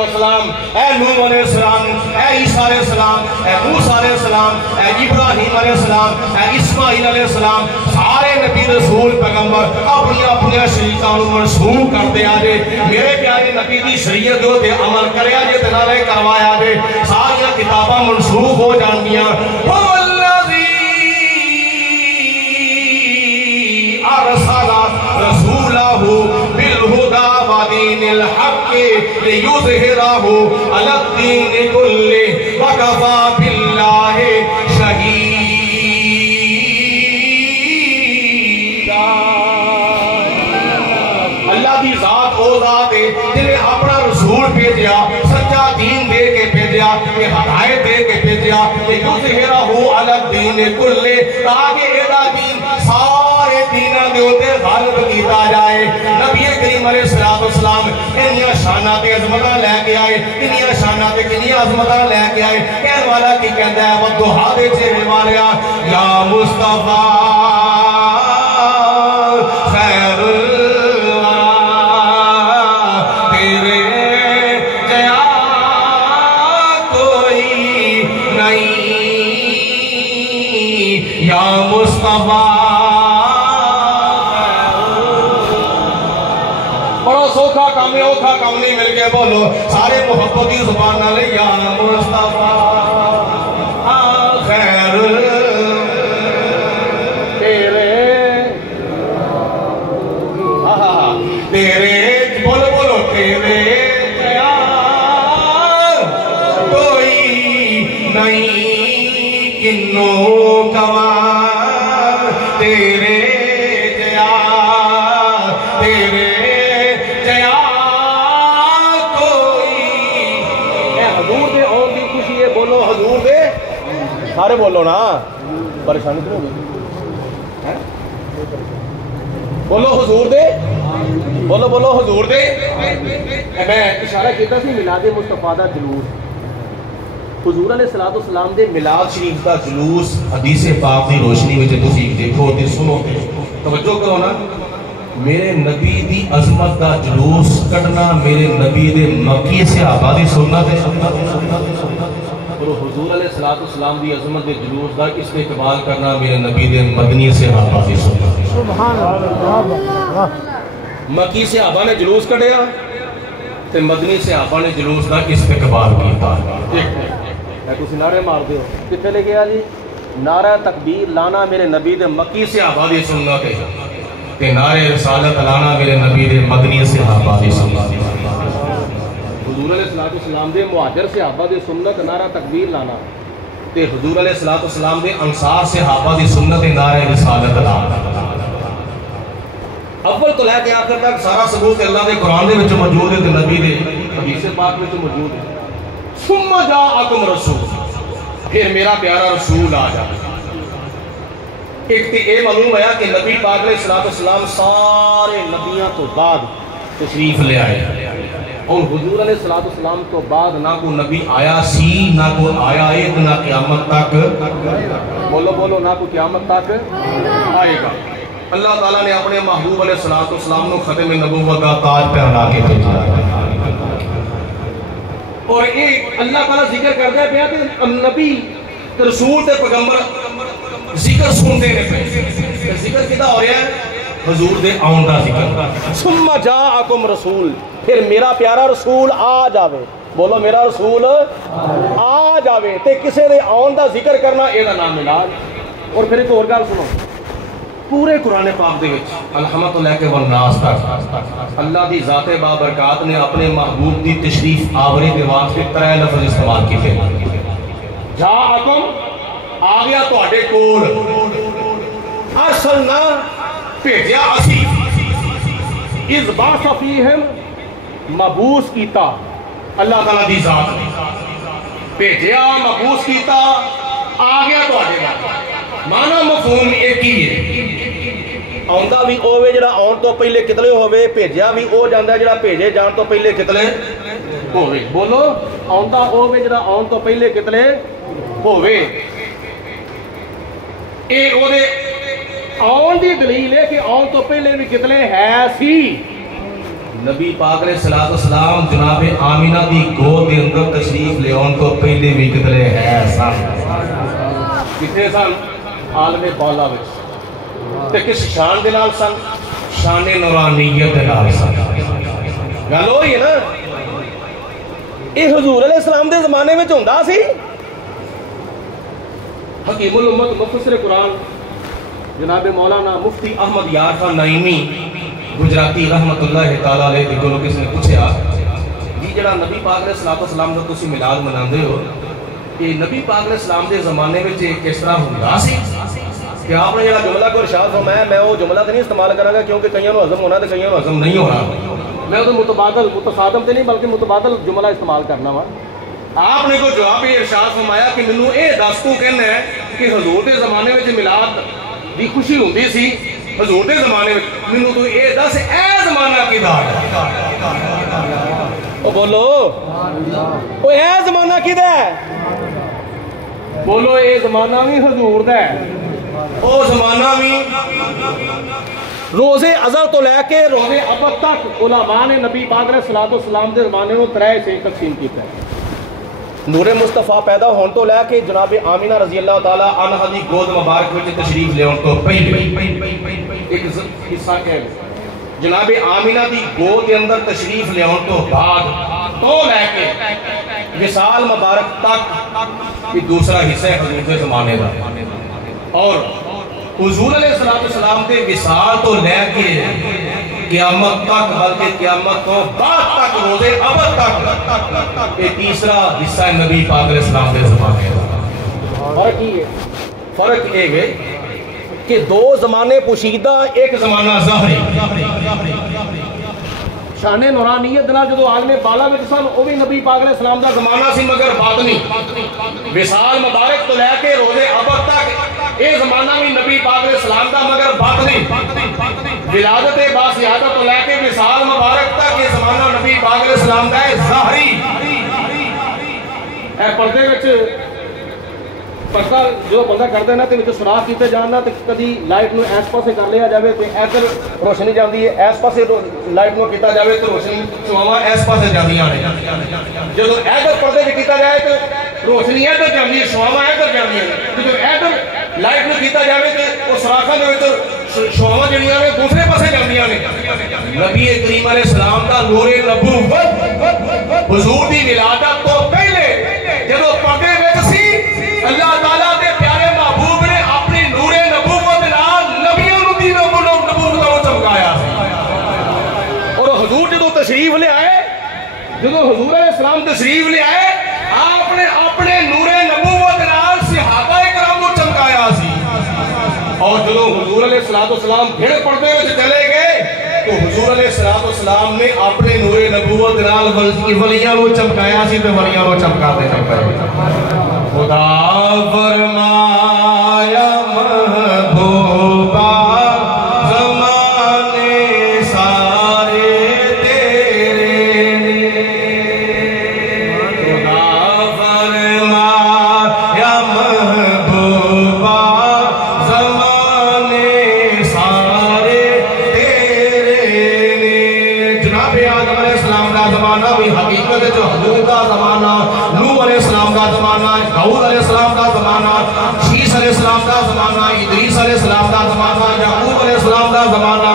اے نوح علیہ السلام، اے عیسیٰ علیہ السلام، اے موسیٰ علیہ السلام، اے ابراہیم علیہ السلام، اے اسماعیل علیہ السلام، سارے نبی رسول پیغمبر اپنی اپنی شریعتوں منسوخ کرتے آجے، میرے پیارے نبی دی شریعت جو تے عمل کرے آجے تنالے کروایا آجے، ساری کتاباں منسوخ ہو جانگیاں. وَالَّذِي أَرْسَلَ رَسُولَهُ بِالْهُدَى وَدِينِ الْحَقِّ لِيُظْهِرَهُ عَلَى الدِّينِ كُلِّهِ وَكَفَى بِاللَّهِ شَهِيدًا. اللہ دی ذات او ذات ہے جنہیں اپنا رسول بھیجیا، سچا دین دے کے بھیجیا، کہ ہدایت دے کے بھیجیا، کہ یظہرہ علی الدین کلہ، تاکہ ایدہ دین سارے دینہ دے ہوتے غالب کیتا جائے. نبی کریم علیہ السلام انہی شانہ تے عظمتہ لے کے آئے، انہی شانہ تے کنی عظمتہ لے کے آئے. کہن والا کی کہندہ ہے وَدُّحَا دے چہرے والیا یا مصطفیٰ خیر بڑا سوکھا کام ہے، اوکھا کام نہیں، مل کے بولو سارے محبت کی زبان نہ لے. یا مصطفیٰ خیر تیرے بولو بولو تیرے کوئی نہیں کنوں کمار، تیرے جیا کوئی. حضور دے اور دی خوشی ہے، بولو حضور دے، سارے بولو نا، پریشانی کیوں ہوگی؟ بولو حضور دے، بولو بولو حضور دے. میں اشارہ کیتا سی میلاد مصطفیٰ دا جلوس، حضور علیہ السلام دے میلاد شریف دا جلوس حدیث پاک دی روشنی وچ تسی دیکھو تے سنو، توجہ کرو نا. میرے نبی دی عظمت دا جلوس کٹنا میرے نبی دے مکی صحابہ دی سنت ہے، اور حضور علیہ السلام دی عظمت دے جلوس دا استقبال کرنا میرے نبی دے مدنی صحابہ دی سنت ہے. سبحان اللہ. مکی صحابہ نے جلوس کٹیا تے مدنی صحابہ نے جلوس دا استقبال کیتا. تسی نعرے مار دیو، کتنے لے گیا جی؟ نعرہ تکبیر لانا میرے نبی دے مکی صحابہ دی سنت ہے، تے نعرہ رسالت لانا میرے نبی دے مدنی صحابہ دی سنت ہے. حضور علیہ السلام دے مہاجر صحابہ دی سنت نعرہ تکبیر لانا، تے حضور علیہ السلام دے انصار صحابہ دی سنت نعرہ رسالت لانا. اول تو لے کے آخر تک سارا ثبوت اللہ دے قرآن دے وچ موجود ہے تے نبی دے حدیث پاک وچ موجود ہے. ثم جاءکم رسول، پھر میرا پیارا رسول آ جائے. ایک تے اے معلوم ہے کہ نبی پاک علیہ السلام سارے نبیوں تو بعد تشریف لے آئے. اور حضور علیہ السلام تو بعد نہ کوئی نبی آیا سی نہ کوئی آیا ہے نہ قیامت تک بولو بولو نہ کوئی قیامت تک آئے گا. اللہ تعالیٰ نے اپنے محبوب علیہ السلام کو ختم نبوت کا تاج پہنا کے بھیجا. اور یہ اللہ تعالیٰ ذکر کرتا ہے کہ نبی رسول تے پیغمبر ذکر سنتے ہیں پہ ذکر کدا ہو رہا ہے حضور دے آن دا ذکر. ثم جاءکم رسول پھر میرا پیارا رسول آ جاوے. بولو میرا رسول آ جاوے تے کسے دے آن دا ذکر کرنا اے دا نام ملاد. اور پھر ایک اور گل سنو پورے قرآن پاک دے وچ الحمد للہ کے والناس تک اللہ دی ذات بابرکات نے اپنے محبوب دی تشریف آوری دے واسطے 3 لفظ استعمال کیتے. جاءکم آ گیا تواڈے کول ارسلنا بھیجیا اسی اذ بعث فیہم مبعوث کیتا اللہ تعالیٰ دی ذات نے بھیجیا مبعوث کیتا آ گیا تواڈے نال. مانا مفہوم ایک ہی ہے. آندا بھی اوے جڑا آن تو پہلے کتنے ہوے بھیجیا بھی او جاندا جڑا بھیجے جان تو پہلے کتنے ہوے. بولو آندا اوے جڑا آن تو پہلے کتنے ہوے. اے او دے آن دی دلیل ہے کہ آن تو پہلے بھی کتنے ہے سی. نبی پاک علیہ السلام جناب آمینہ دی گود دے اندر تشریف لے آن تو پہلے بھی کتنے ہے سن. کتنے سن عالم بالا وچ تے کس شان دے نال سن شان نورانیت دے نال سن. گل ہوئی ہے نا اے حضور علیہ السلام دے زمانے وچ ہوندا سی. حکیم الامت مفسر قرآن جناب مولانا مفتی احمد یار خان نعیمی گجراتی رحمت اللہ تعالی علیہ دے کولوں کس نے پوچھا جی جڑا نبی پاک علیہ السلام دا تسی میلاد مناندے ہو کہ نبی پاک علیہ السلام دے زمانے وچ کس طرح ہوندا سی کہ آپ نے جڑا جملہ کو ارشاد فرمایا میں وہ جملہ تے نہیں استعمال کراں گا کیونکہ کئیاں نوں ہضم ہونا تے کئیاں نوں ہضم نہیں ہونا. میں تو متبادل متصادم تے نہیں بلکہ متبادل جملہ استعمال کرنا وا. آپ نے کو جواب یہ ارشاد فرمایا کہ مینوں اے دس تو کہنا ہے کہ حضور دے زمانے وچ میلاد دی خوشی ہوندی سی حضور دے زمانے وچ مینوں تو اے دس اے زمانہ کیدا ہے. او بولو او اے زمانہ کیدا ہے. بولو اے زمانہ بھی حضور دا ہے. او زمانہ بھی روزے ازل تو لے کے روزے ابد تک علماء نے نبی پاک علیہ السلام دے زمانے کو 3 حصے تقسیم کیتا ہے. نور مصطفیٰ پیدا ہون تو لے کے جناب آمینہ رضی اللہ تعالی عنہ دی گود مبارک وچ تشریف لے اون تو پہلے ایک حصہ ہے جناب آمینہ دی گود دے اندر تشریف لے اون تو بعد تو لے کے وصال مبارک تک یہ دوسرا حصہ ہے حضور دے زمانے دا. اور حضور علیہ السلام دے وصال تو لے کے قیامت تک بلکہ قیامت تو بعد تک روزے ابد تک یہ تیسرا حصہ ہے نبی پاک علیہ السلام دے زمانے دا. فرق یہ ہے کہ 2 زمانے پوشیدہ ایک زمانہ ظاہری. شان نورانیت دے جدو عالم بالا وچ سن او بھی نبی پاک علیہ السلام دا زمانہ سی مگر باطنی. وصال مبارک تو لے کے روزے ابد تک یہ زمانہ بھی نبی پاک علیہ السلام دا مگر باطنی. ولادت باصیادت تو لے کے وصال مبارک تک یہ زمانہ نبی پاک علیہ السلام دا ہے ظاہری. اے پردے وچ پردہ جو بندہ کرتے ہیں نا تو سوراخ کیتے جانا تو کدی لائٹ نو اس پاسے کر لیا جائے تو ادھر روشنی جاندی ہے اس پاسے لائٹ نو کیتا جائے تو روشنی چواواں اس پاسے جاندیاں نے. جدو ادھر پردے وچ کیتا جائے تو روشنی ادھر جاندی ہے چواواں ادھر جاندیاں نے. جدو ادھر لائٹ نو کیتا جائے تو وہ سوراخاں دے وچ چواواں جڑیاں نے دوسرے پاسے جاندیاں نے. نبی کریم علیہ السلام دا نور نبوت حضور دی ولادت تو پہلے جدو پردے وچ سی اللہ تعالیٰ دے پیارے محبوب نے اپنی نور نبوت نال نبیوں نو دین نبوت کو چمکایا. اور حضور جدو تشریف لے آئے جدو حضور علیہ السلام تشریف لے آئے آپ نے اپنے نور نبوت نال صحابہ کرام کو چمکایا سی. اور جدو حضور علیہ السلام پھر پردے وچ چلے گئے تو حضور علیہ السلام نے اپنے نور نبوت نال ولیاں کو چمکایا سی تے ولیاں کو چمکاتے چمکائے. خدا فرمایا محبوبا زمانے سارے تیرے زمانہ بھی حقیقت جو حضور کا زمانہ، نوح علیہ السلام کا زمانہ، داؤد علیہ السلام کا زمانہ، شیس علیہ السلام کا زمانہ، ادریس علیہ السلام کا زمانہ، یعقوب علیہ السلام کا زمانہ،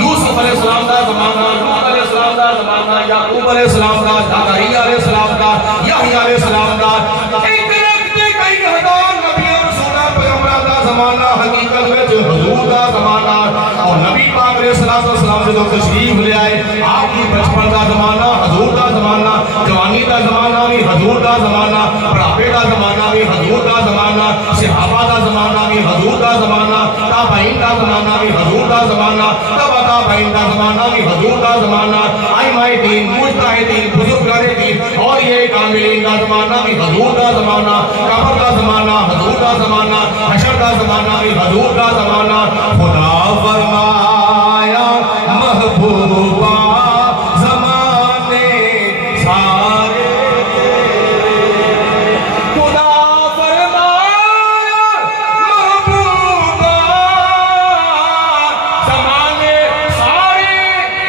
یوسف علیہ السلام کا زمانہ، لوط علیہ السلام کا زمانہ، یعقوب علیہ السلام کا، زکریا علیہ السلام کا، یحییٰ علیہ السلام کا، کئی ہزار نبیوں رسولوں پیغمبروں کا زمانہ، حقیقت میں جو حضور کا زمانہ، اور نبی پاک علیہ السلام سے جو تشریف لے آئے، آپ کی بچپن کا زمانہ حضور کا زمانہ، جوانی کا زمانہ بھی حضور کا زمانہ، بڑھاپے کا زمانہ بھی حضور کا زمانہ، صحابہ کا زمانہ بھی حضور کا زمانہ، تابعین کا زمانہ بھی حضور کا زمانہ، تبع تابعین کا زمانہ بھی حضور کا زمانہ، ائمہ دین، مجتہدین، بزرگان دین اور یہ کاملین کا زمانہ بھی حضور کا زمانہ، قبر کا زمانہ حضور کا زمانہ، حشر کا زمانہ بھی حضور کا زمانہ۔ خدا فرمایا محبوبہ زمانے سارے تیرے، خدا فرمایا محبوبہ زمانے سارے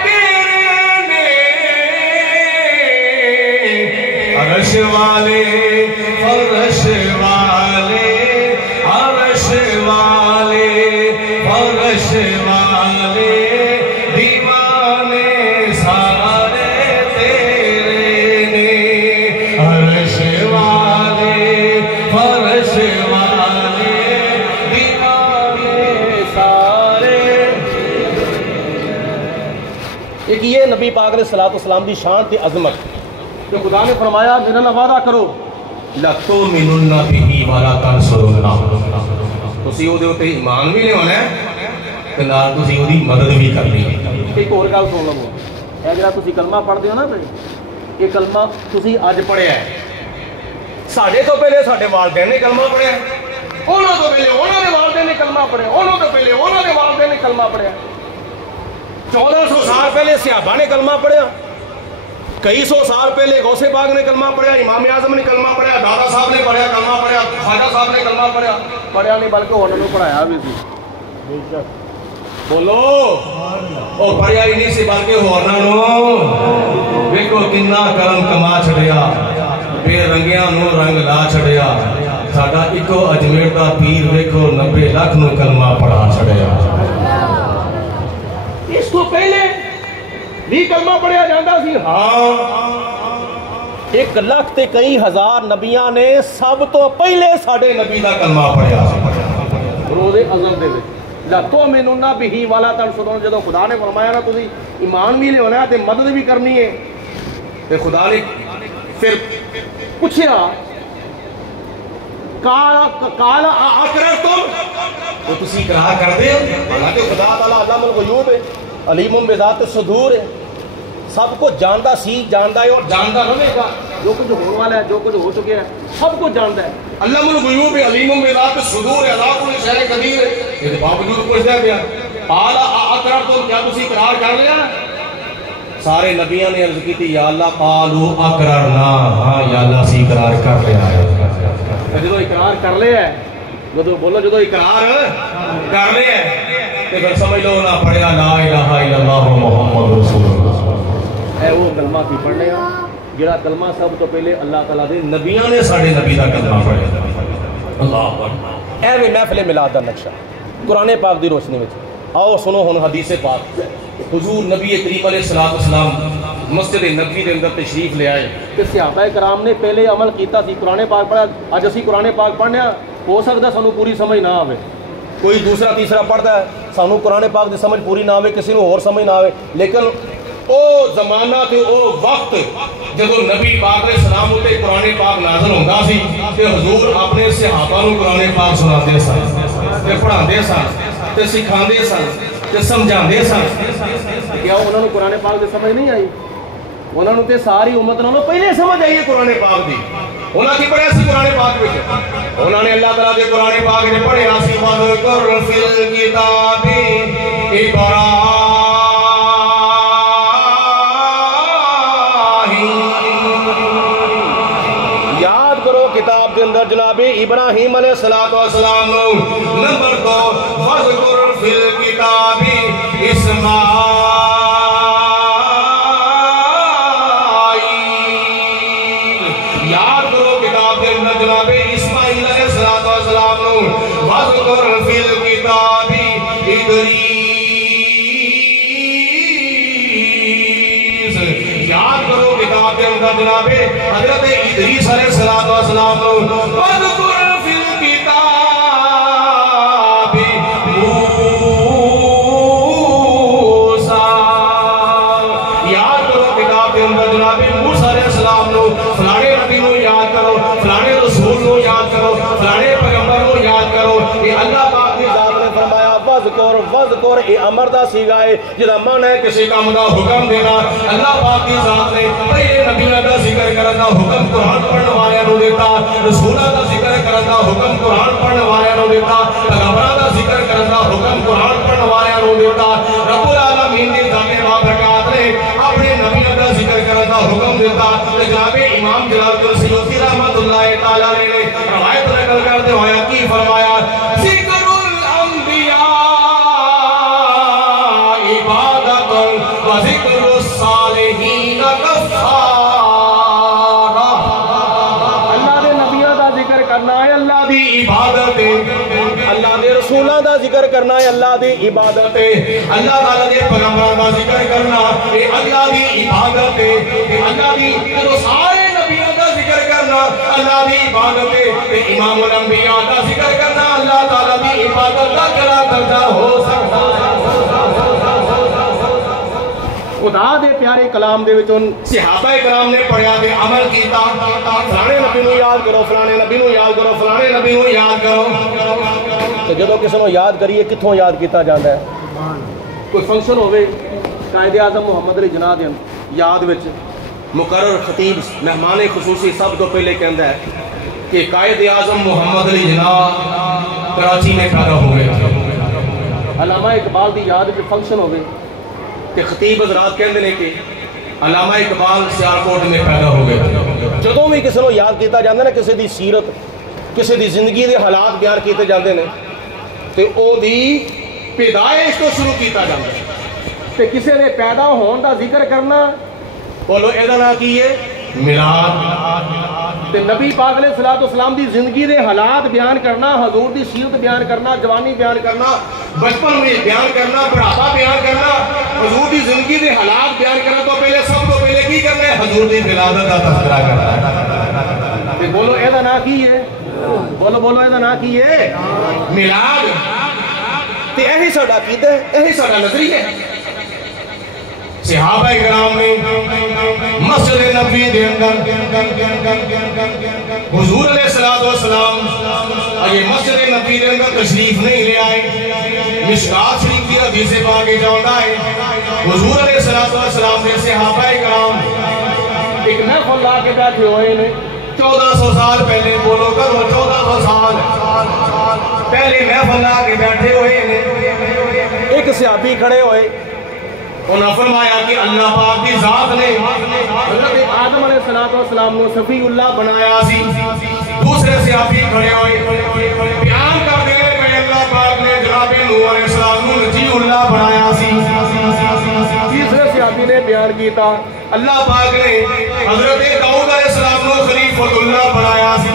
تیرے، عرش والے فرش والے، عرش والے فرش والے، دیوانے سارے تیرے نے، عرش والے فرش والے، دیوانے سارے۔ ایک یہ نبی پاک علیہ السلام کی شان تھی عظمت کہ خدا نے فرمایا میرے نال وعدہ کرو لَتُؤْمِنُنَّ بِهِ وَلَا تَنْصُرُنَّهُ، تسی او دے اوتے ایمان بھی لیانا ہے تے نال تسی او دی مدد بھی کرنی ہے۔ ایک اور گل سن لو، اے جڑا تسی کلمہ پڑھدے ہو نا بھائی، یہ کلمہ تسی اج پڑھیا ہے، ساڈے تو پہلے ساڈے والدین نے کلمہ پڑھیا ہے، انہاں تو پہلے انہاں دے والدین نے کلمہ پڑھیا، انہاں تو پہلے انہاں دے والدین نے کلمہ پڑھیا، 1400 سال پہلے صحابہ نے کلمہ پڑھیا، کئی سو سال پہلے غوث پاک نے کلمہ پڑھیا، امام اعظم نے کلمہ پڑھیا، دادا صاحب نے پڑھیا کلمہ پڑھیا، خواجہ صاحب نے کلمہ پڑھیا نہیں بلکہ انہوں نے پڑھایا بھی سی۔ بولو او پڑھیا ہی نہیں سی بلکہ ہورناں نو ویکھو کنا کرم کما چھڑیا، بے رنگیاں نو رنگ لا چھڑیا، ساڈا اکو اجمیر دا پیر ویکھو 90 لاکھ نو کلمہ پڑھا چھڑیا۔ اس تو پہلے بھی کلمہ پڑھیا جاندہ سی، ہاں 1 لاکھ تے کئی ہزار نبیاں نے سب تو پہلے ساڈے نبی دا کلمہ پڑھیا روز ازل دے وچ لَتُؤْمِنُنَّ بِهِ وَلَا تَنْصُرُونَ، جدوں خدا نے فرمایا نا تسی ایمان بھی لینا تے مدد بھی کرنی ہے، تے خدا نے پھر پوچھیا قال اقررتم، تو تسی اقرار کردے ہو؟ حالانکہ خدا تعالیٰ علام الغیوب ہے، علیم بذات الصدور ہے، سب کو جاندا سی، جاندا ہے اور جاندا رہے گا، جو کچھ ہونے والا ہے، جو کچھ ہو چکے ہیں، سب کو جاندا ہے۔ علام الغیوب ہے، علیم بذات الصدور ہے، علی کل شیء قدیر ہے، یہ باوجود پوچھدا پیا قال اقررتم، کیا تسی اقرار کر لیا؟ سارے نبیوں نے عرض کی تھی یا اللہ قالوا اقررنا، ہاں یا اللہ سی اقرار کر لیا ہے۔ جدو اقرار کر لیا ہے، جدو بولو جدو اقرار کر لیا ہے تے پھر سمجھ لو نہ پڑھیا لا الہ الا اللہ محمد رسول اللہ، اے وہ کلمہ کی پڑھنے ہاں جڑا کلمہ سب تو پہلے اللہ تعالیٰ دے نبیوں نے ساڈے نبی دا کلمہ پڑھیا۔ اللہ اکبر۔ اے وی محفل میلاد دا نقشہ قرآن پاک دی روشنی وچ آؤ سنو ہن حدیث پاک۔ حضور نبی کریم علیہ السلام مسجد نبوی دے اندر تشریف لے آئے تے صحابہ کرام نے پہلے عمل کیتا سی، قرآن پاک پڑھا، اج اسی قرآن پاک پڑھنے ہاں، ہو سکتا سانو پوری سمجھ نہ آوے، کوئی دوسرا تیسرا پڑھتا ہے سانو قرآن پاک دی سمجھ پوری نہ آوے، کسی نو اور سمجھ نہ آوے، لیکن او زمانہ تے او وقت جدو نبی پاک علیہ السلام تے قرآن پاک نازل ہوندا سی تے حضور اپنے صحابہ نو قرآن پاک سناندے سن تے پڑھاندے سن تے سکھاندے سن تے سمجھاندے سن۔ کیا انہوں نے قرآن پاک دی سمجھ نہیں آئی؟ انہوں نے تے ساری امت نالوں پہلے سمجھ آئی ہے قرآن پاک دی۔ انہوں کی پڑھیا سی قرآن پاک وچ، انہوں نے اللہ تعالیٰ دے قرآن پاک نے پڑھیا سی وَذْكُرْ فِي الْكِتَابِ إِبْرَاهِيمَ، یاد کرو کتاب کے اندر جناب ابراہیم علیہ السلام نمبر 2 وَذْكُرْ فِي الْكِتَابِ إِسْمَاعِیل، ادریس، یاد کرو کتاب کے اندر جناب حضرت ادریس علیہ السلام کو وَذْكُرْ فِي الْكِتَابِ موسیٰ، یاد کرو کتاب کے اندر جناب موسیٰ علیہ السلام کو فلانے نبی کو یاد کرو، فلانے رسول کو یاد کرو، فلانے پیغمبر کو یاد کرو. یہ اللہ پاک کی ذات نے فرمایا وذکر، یہ امر دا سیگا ہے جدا من ہے کسی کام دا حکم دینا. اللہ پاک کی ذات نے پہلے نبیوں دا ذکر کرن دا حکم قرآن پڑھنے والوں کو دیتا، رسولاں دا ذکر کرن دا حکم قرآن پڑھنے والوں کو دیتا، پیغمبراں دا ذکر کرن دا حکم قرآن پڑھنے والوں کو دیتا. رب العالمین دی ذات بابرکات نے اپنے نبیوں دا ذکر کرن دا حکم دیتا. جناب امام جلال الدین سیوطی رحمۃ اللہ تعالی علیہ نے روایت نقل کرتے ہوئے کی فرمایا ذکر الانبیاء عبادت و ذکر الصالحین کفارہ. اللہ دے نبیوں دا ذکر کرنا ہے اللہ دی عبادت ہے، اللہ دے رسولاں دا ذکر کرنا ہے اللہ دی عبادت ہے، اللہ تعالی دے پیغمبراں دا ذکر کرنا اے اللہ دی عبادت ہے، اللہ دی سارے نبیوں دا ذکر کرنا اللہ دی عبادت ہے، امام الانبیاء دا ذکر کرنا اللہ تعالی دی عبادت دا کلا درجہ ہو سکتا. خدا دے پیارے کلام دے وچ صحابہ کرام نے پڑھیا تے عمل کیتا. فلانے نبی نو یاد کرو، فلانے نبی نو یاد کرو، فلانے نبی نو یاد کرو. تو جدو کسی نو یاد کریے کتھوں یاد کیتا جاندا ہے؟ کوئی فنکشن ہوئے قائد اعظم محمد علی جناح دے یاد وچ مقرر خطیب مہمان خصوصی سب تو پہلے کہندا ہے کہ قائد اعظم محمد علی جناح کراچی میں پیدا ہوئے. علامہ اقبال دی یاد وچ فنکشن ہوئے کہ خطیب حضرات کہندے نے کہ علامہ اقبال سیالکوٹ میں پیدا ہو گئے. جدوں بھی کسی نو یاد کیتا جاندا نا، کسی دی سیرت کسی دی زندگی دے حالات بیان کیتے جاندے نے تے او دی پیدائش تو شروع کیتا جاندا ہے. تے کسی دے پیدا ہون دا ذکر کرنا بولو اے دا نام کی ہے میلاد. تے نبی پاک علیہ الصلوۃ والسلام دی زندگی دے حالات بیان کرنا، حضور دی سیرت بیان کرنا، جوانی بیان کرنا، بچپن میں بیان کرنا، بڑھاپا بیان کرنا، حضور دی زندگی دے حالات بیان کرنا تو پہلے سب تو پہلے کی کرنا ہے؟ حضور دی ولادت دا تذکرہ کرنا ہے. تے بولو اے دا نام کی ہے؟ بولو اے دا نام کی ہے؟ میلاد. تے یہی ساڈا عقیدہ ہے، یہی ساڈا نظریہ ہے. صحابہ کرام نے مسجد نبوی دے اندر حضور علیہ السلام یہ مسجد نبوی دے اندر تشریف نہیں لے آئے. مشکات شریف کی حدیث پاک جاؤندا ہے حضور علیہ السلام نے صحابہ کرام ایک محفل لا کے بیٹھے ہوئے نے 1400 سال پہلے. بولو کرو 1400 سال پہلے محفل لا کے بیٹھے ہوئے نے. ایک صحابی کھڑے ہوئے، انہوں نے فرمایا کہ اللہ پاک کی ذات نے حضرت آدم علیہ السلام کو صفی اللہ بنایا سی. دوسرے صحابی کھڑے ہوئے بیان کر دے کہ اللہ پاک نے جناب نوح علیہ السلام کو نجی اللہ بنایا سی. تیسرے صحابی نے بیان کیتا اللہ پاک نے حضرت داؤد علیہ السلام کو خلیفۃ اللہ بنایا سی.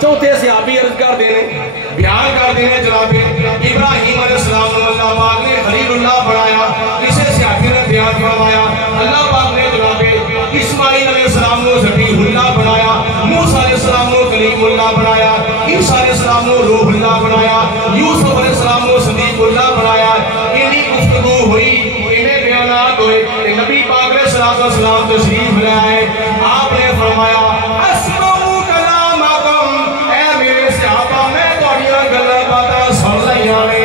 چوتھے صحابی عرض کر دینے بیان کر دینے جناب ابراہیم علیہ السلام کو اللہ پاک نے خلیل اللہ بنایا. اسے صحابی نے بیان فرمایا اللہ پاک نے جناب اسماعیل علیہ السلام کو ذبیح اللہ بنایا، موسیٰ علیہ السلام کو کلیم اللہ بنایا، عیسیٰ علیہ السلام کو روح اللہ بنایا، یوسف علیہ السلام کو صدیق اللہ بنایا. انہی گفتگو ہوئی، انہیں بیانات ہوئے، نبی پاک علیہ السلام تشریف لے آئے. آپ نے فرمایا اسمعوا کلامکم، اے میرے صحابہ میں تہاڈیاں گلاں باتاں سن لیاں نے.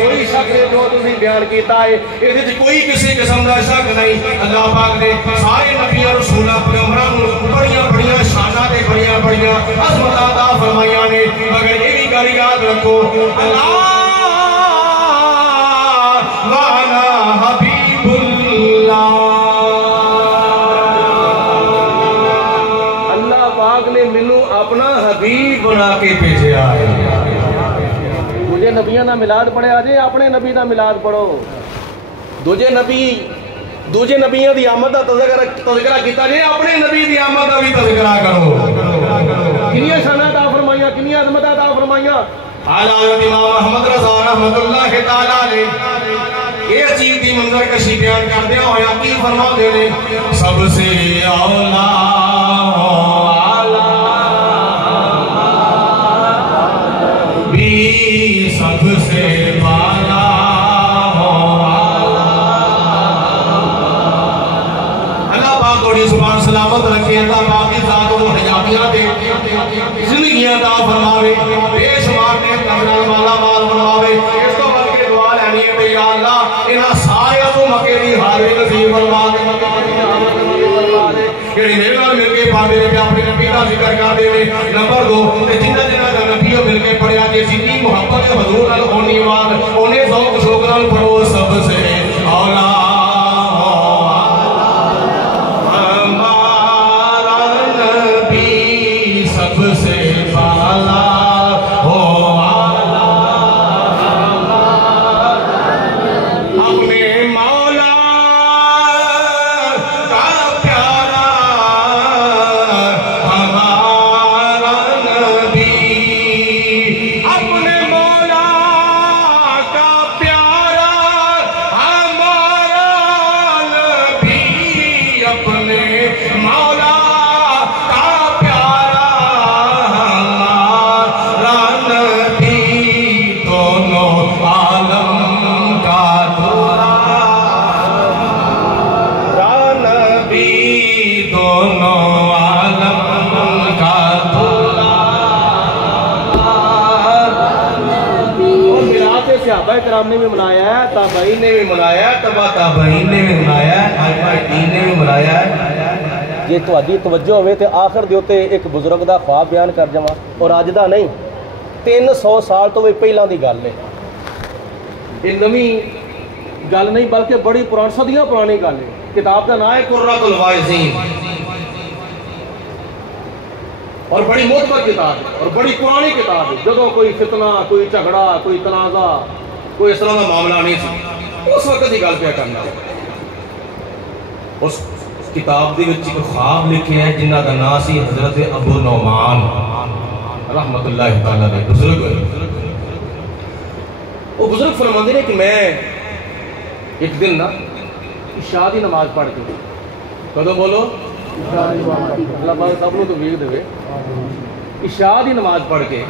کوئی شک نہیں جو تسی بیان کیتا ہے، یہ کوئی کسی قسم کا شک نہیں. اللہ پاک نے سارے نبیوں رسولاں پیغمبراں نوں بڑیاں بڑیاں شاناں تے بڑیاں بڑیاں عظمتاں عطا فرمائیاں نے. مگر یہ بھی گل یاد رکھو اللہ وانا حبیب اللہ، اللہ پاک نے مینوں اپنا حبیب بنا کے بھیجا ہے. دوجے نبیوں کا ملاد پڑھیا جے، اپنے نبی کا ملاد پڑھو. دوجے نبیوں کی آمد کا تذکرہ کیتا جے، اپنے نبی کی آمد کا بھی تذکرہ کرو. کنیاں شاناں عطا فرمائیاں، کنیاں عظمتاں عطا فرمائیاں. حضرت امام محمد رضا رحمت اللہ تعالیٰ علیہ یہ چیز دی منظر کشی بیان کر دیا ہویا کی فرما دے نے سب سے اولا بھی سب سے بالا اللہ پاک توڑی سبحان سلامت رکھے اللہ پاک کی ذات و حیاتیاں دے زندگیاں دا فرماوے بے شمار نے کمران مالا مال فرماوے اس تو بل کے دعا لینی ہے یا اللہ انہاں سارے تو مکے دی حاضری نصیب فرما دے کہ میرے نال مل کے پاوے نے اپنے نبی دا ذکر کر دے نمبر 2 تے جنہ جنہ دا نبی مل کے پڑھیا کہ جتنی محبت حضور نال ہونی وار اونے ذوق شوق نال پڑھو سب سے اولا کرام نے بھی منایا ہے تابعین نے بھی منایا ہے تبا تابعین نے بھی منایا ہے تابعین نے بھی منایا ہے یہ تہاڈی توجہ ہوئے تے آخر دے اوتے ایک بزرگ دا خواب بیان کر جاواں اور اج دا نہیں 300 سال تو بھی پہلاں دی گل ہے یہ نویں گل نہیں بلکہ بڑی پرانی صدیاں پرانی گل ہے کتاب دا نام ہے قرۃ الواعظین اور بڑی معتبر کتاب ہے اور بڑی پرانی کتاب ہے جدوں کوئی فتنہ کوئی جھگڑا کوئی تنازع کوئی اس طرح کا معاملہ نہیں سی اس وقت کی گل پہ کرنا اس کتاب دے وچ ایک خواب لکھے ہے جنہ کا نام سی حضرت ابو نعمان رحمت اللہ تعالیٰ علیہ بزرگ وہ بزرگ فرماندے نے کہ میں ایک دن نا عشاء دی نماز پڑھ کے کدو بولو اللہ پاک سب نوں توفیق دے عشاء دی نماز پڑھ کے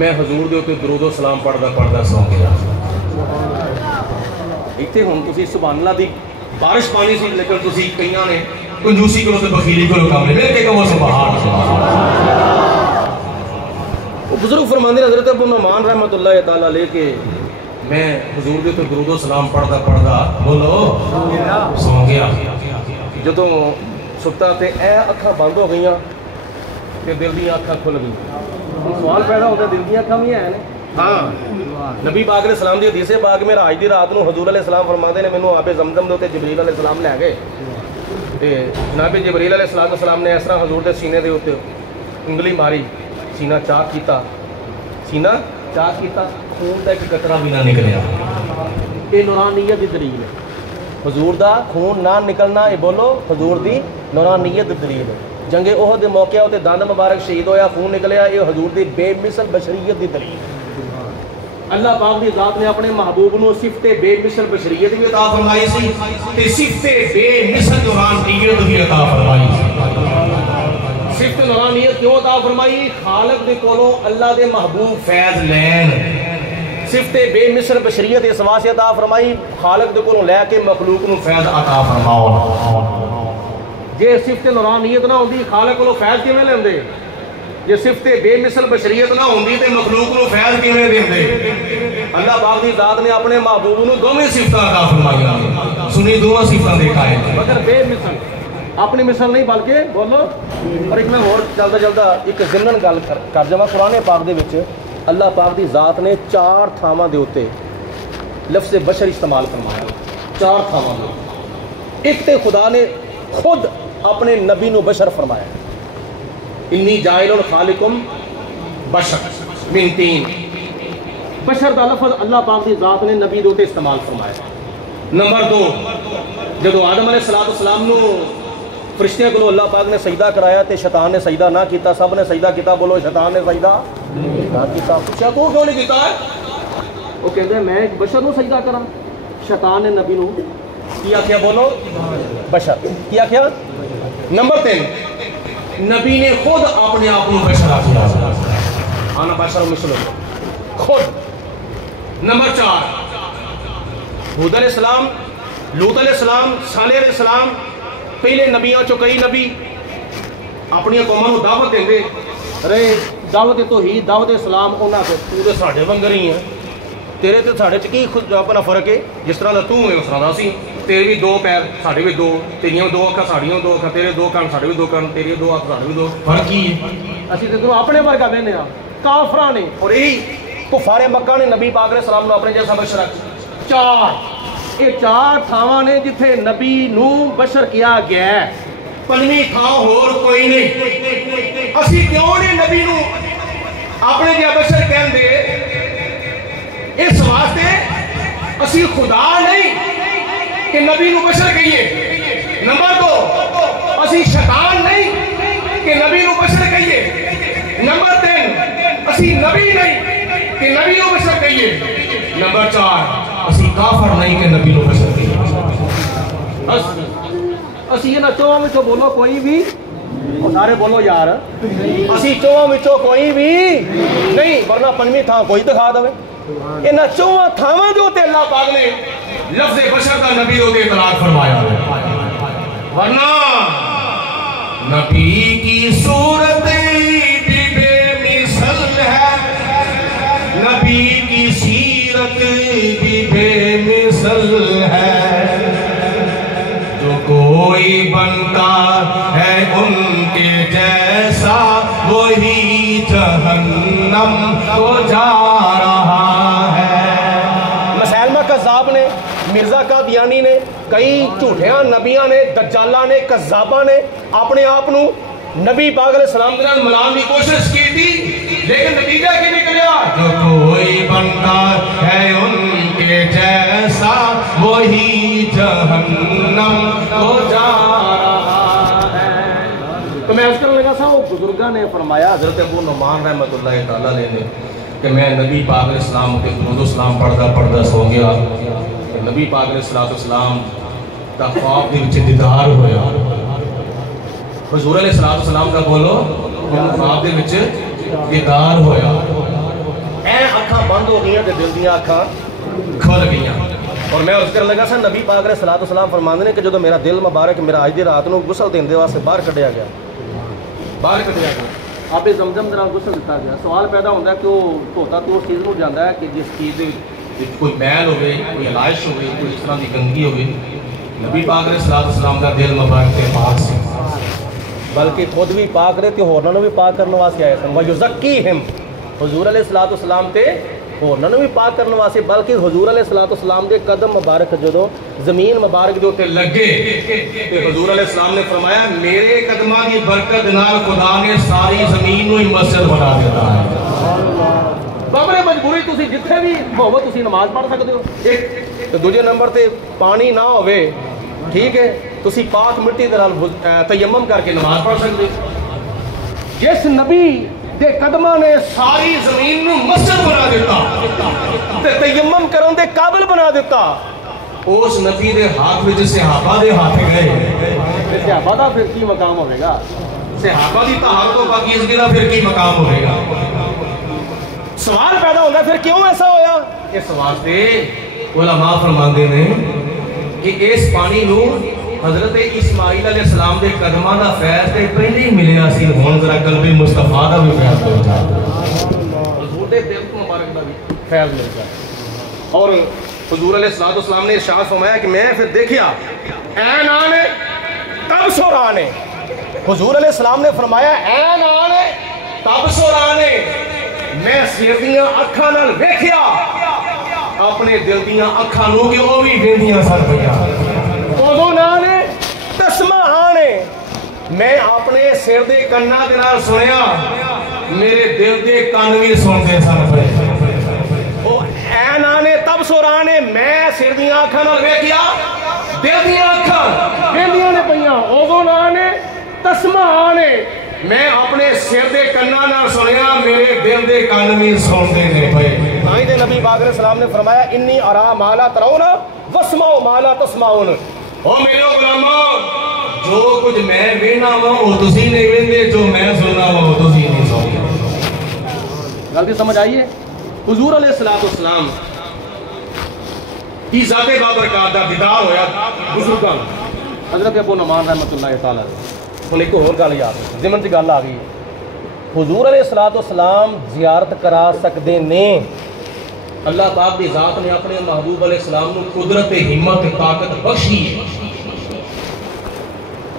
میں حضور دے اوتے درود و سلام پڑھدا سو گیا ایتھے ہن تسی سبحان اللہ دی بارش پانی سی لیکن تسی کئیاں نے کنجوسی کرو تے بخیلی کرو کام نہیں مل کے کہو سبحان اللہ وہ بزرگ فرماندے حضرت ابو نعمان رحمت اللہ تعالی علیہ کہ میں حضور دے اوتے درود و سلام پڑھدا بولو سو گیا جدوں ستا تے اے اکھاں بند ہو گئیاں تے دل دی اکھاں کھل گئیاں سوال پیدا ہوتا ہے دل کی اکھاں بھی ہیں ہاں نبی پاک علیہ السلام دی حدیث پاک میں راج دی رات نو حضور علیہ السلام فرماندے نے مینوں آب زمزم دے اوتے جبریل علیہ السلام لے گئے تے جناب جبریل علیہ السلام نے اس طرح حضور دے سینے دے اوتے انگلی ماری سینہ چاک کیتا خون دا ایک قطرہ بھی نہ نکلیا یہ نورانیت دی دلیل ہے حضور دا خون نہ نکلنا یہ بولو حضور دی نورانیت دی دلیل ہے جنگ احد دے موقع ہوتے داند مبارک شہید ہویا خون نکلیا یہ حضور دی بے مثل بشریت دی دلیل ہے اللہ پاک دی ذات نے اپنے محبوب نو صفت بے مثل بشریت بھی عطا فرمائی سی تے صفت بے مثل نورانیت بھی عطا فرمائی سی صفت نورانیت کیوں عطا فرمائی خالق دے کولوں اللہ دے محبوب فیض لین صفت بے مثل بشریت اس واسطے عطا فرمائی خالق دے کولوں لے کے مخلوق نو فیض عطا فرماؤ جے صفت نورانیت نہ ہوندی خالق کولوں فیض کیویں لیندے جے صفت بے مثل بشریت نہ ہوندی تے مخلوق نو فیض کیویں دیندے اللہ پاک دی ذات نے اپنے محبوب نو دوویں صفتاں عطا فرمائیاں سنی دوواں صفتاں دکھائے مگر بے مثل اپنی مثل نہیں بلکہ بولو اور ایک میں اور چلدا ایک ضمن گل کر جاواں قرآن پاک دے وچ اللہ پاک دی ذات نے 4 تھاواں دے اوتے لفظ بشر استعمال فرمایا 4 تھاواں دے ایک تے خدا نے خود اپنے نبی نو بشر فرمایا انی جائل خالقم بشر من تین بشر دا لفظ اللہ پاک دی ذات نے نبی دے اوتے استعمال فرمایا نمبر 2 جدو آدم علیہ السلام نو فرشتیاں کو اللہ پاک نے سجدہ کرایا تے شیطان نے سجدہ نہ کیتا سب نے سجدہ کیتا بولو شیطان نے سجدہ نہ کیتا پوچھا تو کیوں نہیں کیتا ہے وہ کہتے ہیں میں ایک بشر نو سجدہ کرا. شیطان نے نبی نو کیا کیا بولو بشر کیا کیا. نمبر 3 نبی نے خود اپنے آپ کو بشر آخیا آنا بشر مثل خود. نمبر 4 حود علیہ السلام لوط علیہ السلام صالح علیہ السلام پہلے نبیاں چو کئی نبی اپنی قوموں کو دعوت دیں رہے. دعوت توحید دعوت اسلام انہاں تے تو ساڈے وانگر ہی ہیں. تیرے تے ساڈے چ کی خود اپنا فرق ہے. جس طرح دا تو ہے اس طرح دا اسی. تیرے بھی 2 پیر ساڈے بھی 2 تیریاں 2 اکھاں ساڈیاں 2 اکھاں تیرے 2 کان ساڈے بھی 2 کان تیرے 2 ہاتھ ساڈے بھی 2. فرق کی ہے اسی تے اپنے ورگا وہنے ہاں. کافراں نے اور یہی کفار مکہ نے نبی پاک علیہ السلام نو اپنے جیسا بشر رکھا. 4 یہ 4 تھاواں نے جتھے نبی نو بشر کیا گیا ہے. 5ویں تھاں ہور کوئی نہیں. اسی کیوں نے نبی نو اپنے جا بشر کہن دے اس واسطے اسی خدا نہیں کہ نبی نو بشر کہیے. نمبر 2 اسی شیطان نہیں کہ نبی نو بشر کہیے. نمبر 3 اسی نبی نہیں کہ نبی نو بشر کہیے. نمبر 4 اسی کافر نہیں کہ نبی نو بشر کہیے. اسی یہ نہ چوہاں میں بولو کوئی بھی سارے بولو یار اسی چوہاں میں کوئی بھی نہیں ورنہ 5ویں تھاں کوئی دکھا دے. انہاں 4 تھاواں جو تے اللہ پاک نے لفظ بشر کا نبی ہوتے اطلاق فرمایا ہے. ورنہ نبی کی صورت بھی بے مثل ہے. نبی کی سیرت بھی بے مثل ہے. جو کوئی بنتا ہے ان کے جیسا وہی جہنم کو جا رہا ہے. مسیلمہ کذاب نے مرزا قادیانی نے کئی جھوٹیاں نبیاں نے دجالاں نے کذاباں نے اپنے آپ نو نبی پاک علیہ السلام کے نال ملان کی کوشش کی تھی لیکن نتیجہ کی نکلیا جو کوئی بنتا ہے ان کے جیسا وہی جہنم کو جا رہا ہے. تو میں عرض کرنے لگا تھا وہ بزرگاں نے فرمایا حضرت ابو نعمان رحمۃ اللہ تعالیٰ نے کہ میں نبی پاک علیہ السلام کے درود و سلام پڑھدا سو گیا. نبی پاک علیہ السلام دا خواب دے وچ دیدار ہویا. حضور علیہ السلام کا بولو خواب دے وچ دیدار ہویا. اے اکھاں بند ہو گئیاں تے دل دیاں اکھاں کھل گئیاں. اور میں عرض کرنے لگا سا نبی پاک علیہ السلام فرماندے نے کہ جدوں میرا دل مبارک میرا اج دی رات نو غسل دیندے واسطے باہر کڈیا گیا آپ زمزم دے نال غسل دتا گیا. سوال پیدا ہوتا ہے کہ وہ دھوتا تو اس چیز نو جاندا ہے کہ جس چیز کوئی میل ہوئے کوئی علائش ہوئے کوئی اس طرح کی گندگی ہوئے. نبی پاک علیہ السلام کا دل مبارک تے پاک سی بلکہ خود بھی پاک رہے تے ہورناں نوں بھی پاک کرنے واسطے آئے سن. وَيُزَكِّيهِمْ حضور علیہ السلام تے ہورناں نوں بھی پاک کرنے واسطے بلکہ حضور علیہ السلام دے قدم مبارک جدوں زمین مبارک دے اوتے لگے تے حضور علیہ السلام نے فرمایا میرے قدماں دی برکت نال خدا نے ساری زمین نوں ہی مسجد بنا دیتا ہے. بابرے مجبوری تسی جتھے بھی ہوو تسی نماز پڑھ سکتے ہو. ایک دوجے نمبر تے پانی نہ ہوئے ٹھیک ہے تسی پاک مٹی دے نال تیمم کر کے نماز پڑھ سکتے ہو. جس نبی دے قدماں نے ساری زمین نو مسجد بنا دیتا تے تیمم کرن دے قابل بنا دیتا اس نبی دے ہاتھ وچ صحابہ دے ہاتھ گئے تے صحابہ دا پھر کی مقام ہوے گا. صحابہ دی طہارت و پاکیزگی دا پھر کی مقام ہوے گا. سوال پیدا ہوتا ہے پھر کیوں ایسا ہویا. اس واسطے علماء فرماندے نے کہ اس پانی نو حضرت اسماعیل علیہ السلام دے قدماں دا فیض تے پہلے ہی ملیا سی. ہن ذرا قلب مصطفیٰ دا بھی فیض ہو جائے حضور دے دل مبارک دا بھی فیض مل جائے. اور حضور علیہ السلام نے ارشاد فرمایا کہ میں پھر دیکھیا عین آنے تبصر آنے. حضور علیہ السلام نے فرمایا عین آنے تبصر آنے میں سر دیاں اکھاں نال ویکھیا اپنے دل دیاں اکھاں نو کہ او وی ویندیاں سن پیاں. اذن آنے تسمع آنے میں اپنے سر دے کناں دے نال سنیا میرے دل دے کان وی سندے سن پے. او عین آنے تبصر آنے میں سر دیاں اکھاں نال ویکھیا دل دیاں اکھاں ویندیاں نے پیاں. اذن آنے تسمع آنے میں اپنے سر دے کناں نال سنیا میرے دل دے کان وی سندے نے پے. تائیں دے نبی پاک علیہ السلام نے فرمایا انی ارا ما لا ترون واسمعوا ما لا تسمعون. او میرے غلامو جو کچھ میں وینا وا او تسی نہیں ویندے, جو میں سننا وا او تسی نہیں سنتے. غلطی سمجھ آئی ہے؟ حضور علیہ الصلوۃ والسلام کی ذات بابرکات دا دیدار ہویا بزرگاں حضرت ابو نعمان رحمۃ اللہ تعالی علیہ. ہن ایک اور گل یاد ضمن چ گل آ گئی. حضور علیہ الصلوۃ والسلام زیارت کرا سکدے نے, اللہ پاک دی ذات نے اپنے محبوب علیہ السلام نو قدرت ہمت طاقت بخشی ہے.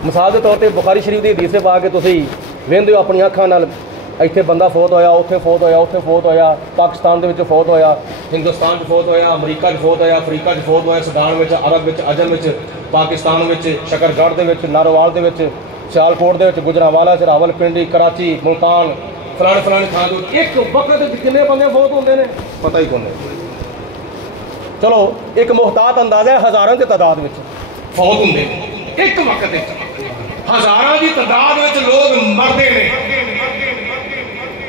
مثال کے طور پہ بخاری شریف دی حدیث پا کے تسی ویندے ہو اپنی اکھاں نال ਇੱਥੇ ਬੰਦਾ ਫੌਤ ਹੋਇਆ, ਉੱਥੇ ਫੌਤ ਹੋਇਆ, ਉੱਥੇ ਫੌਤ ਹੋਇਆ, ਪਾਕਿਸਤਾਨ ਦੇ ਵਿੱਚ ਫੌਤ ਹੋਇਆ, ਹਿੰਦੁਸਤਾਨ 'ਚ ਫੌਤ ਹੋਇਆ, ਅਮਰੀਕਾ 'ਚ ਫੌਤ ਹੋਇਆ, ਅਫਰੀਕਾ 'ਚ ਫੌਤ ਹੋਇਆ, ਸੁਡਾਨ ਵਿੱਚ, ਅਰਬ ਵਿੱਚ, ਅਜਮ ਵਿੱਚ, ਪਾਕਿਸਤਾਨ ਵਿੱਚ, ਸ਼ਕਰਗੜ੍ਹ ਦੇ ਵਿੱਚ, ਨਾਰੋਵਾਲ ਦੇ ਵਿੱਚ, ਸਿਆਲਕੋਟ ਦੇ ਵਿੱਚ, ਗੁਜਰਾਂਵਾਲਾ 'ਚ, ਰਾਵਲਪਿੰਡੀ, ਕਰਾਚੀ, ਮੁਲਤਾਨ, ਫਲਾਣੇ ਫਲਾਣੇ ਥਾਂ ਤੋਂ ਇੱਕ ਵਕਤ ਵਿੱਚ ਕਿੰਨੇ ਬੰਦੇ ਫੌਤ ਹੁੰਦੇ ਨੇ ਪਤਾ ਹੀ ਕੋਈ ਨਹੀਂ. ਚਲੋ ਇੱਕ ਮੁਹਤਾਤ ਅੰਦਾਜ਼ਾ ਹੈ ਹਜ਼ਾਰਾਂ ਦੀ ਤਾਦਾਦ ਵਿੱਚ ਫੌਤ ਹੁੰਦੇ ਨੇ ਇੱਕ ਵਕਤ ਵਿੱਚ, ਹਜ਼ਾਰਾਂ ਦੀ ਤਾਦਾਦ ਵਿੱਚ ਲੋਕ ਮਰਦੇ ਨੇ.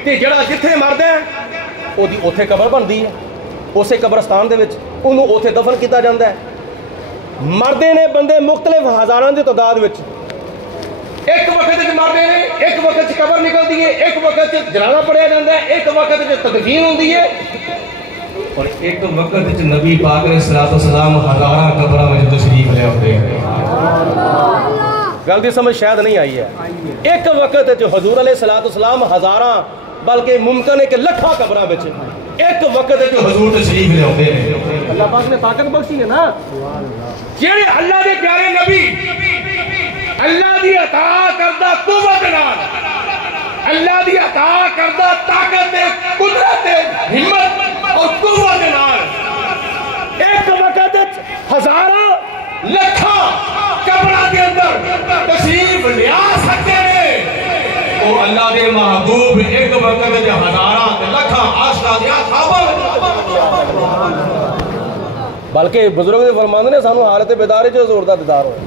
ਤੇ ਜਿਹੜਾ ਜਿੱਥੇ ਮਰਦਾ ਉਹਦੀ ਉੱਥੇ ਕਬਰ ਬਣਦੀ ਹੈ, ਉਸੇ ਕਬਰਸਤਾਨ ਦੇ ਵਿੱਚ ਉਹਨੂੰ ਉੱਥੇ ਦਫਨ ਕੀਤਾ ਜਾਂਦਾ ਹੈ. ਮਰਦੇ ਨੇ ਬੰਦੇ ਮੁਖਤਲਿਫ ਹਜ਼ਾਰਾਂ ਦੀ ਤਾਦਾਦ ਵਿੱਚ, ਇੱਕ ਵਕਤ 'ਚ ਮਰਦੇ ਨੇ, ਇੱਕ ਵਕਤ 'ਚ ਕਬਰ ਨਿਕਲਦੀ ਹੈ, ਇੱਕ ਵਕਤ 'ਚ ਜਨਾਜ਼ਾ ਪੜਿਆ ਜਾਂਦਾ ਹੈ, ਇੱਕ ਵਕਤ 'ਚ ਤਦਫੀਨ ਹੁੰਦੀ ਹੈ, ਔਰ ਇੱਕ ਵਕਤ 'ਚ ਨਬੀ ਪਾਕ ਅਲੈਹਿ ਸਲਾਤੁ ਵਸਲਾਮ ਹਜ਼ਾਰਾਂ ਕਬਰਾਂ ਵਿੱਚ ਤਸ਼ਰੀਫ ਲੈ ਆਉਂਦੇ ਹਨ. ਗੱਲ ਦੀ ਸਮਝ ਸ਼ਾਇਦ ਨਹੀਂ ਆਈ ਹੈ. ਇੱਕ ਵਕਤ 'ਚ ਹਜ਼ੂਰ ਅਲੈਹਿ ਸਲਾਤੁ ਵਸਲਾਮ ਹਜ਼ਾਰਾਂ بلکہ ممکن ہے کہ لکھا قبرہ بچے ایک وقت ہے کہ حضور تشریف لے ہوتے ہیں. اللہ پاک نے طاقت بخشی ہے نا. جیڑے اللہ دے پیارے نبی اللہ دی عطا کردہ قوت نال, اللہ دی عطا کردہ طاقت قدرت ہمت اور قوت نال ایک وقت ہزاراں لکھاں قبرہ کے اندر تشریف لیا سکتے ہیں. وہ اللہ دے محبوب ایک وقت دے ہزاراں تے لکھاں عاشقاں دے خواباں. بلکہ بزرگ دے فرماندے نے سانو حالت بیدار وچ حضور دا دیدار ہویا.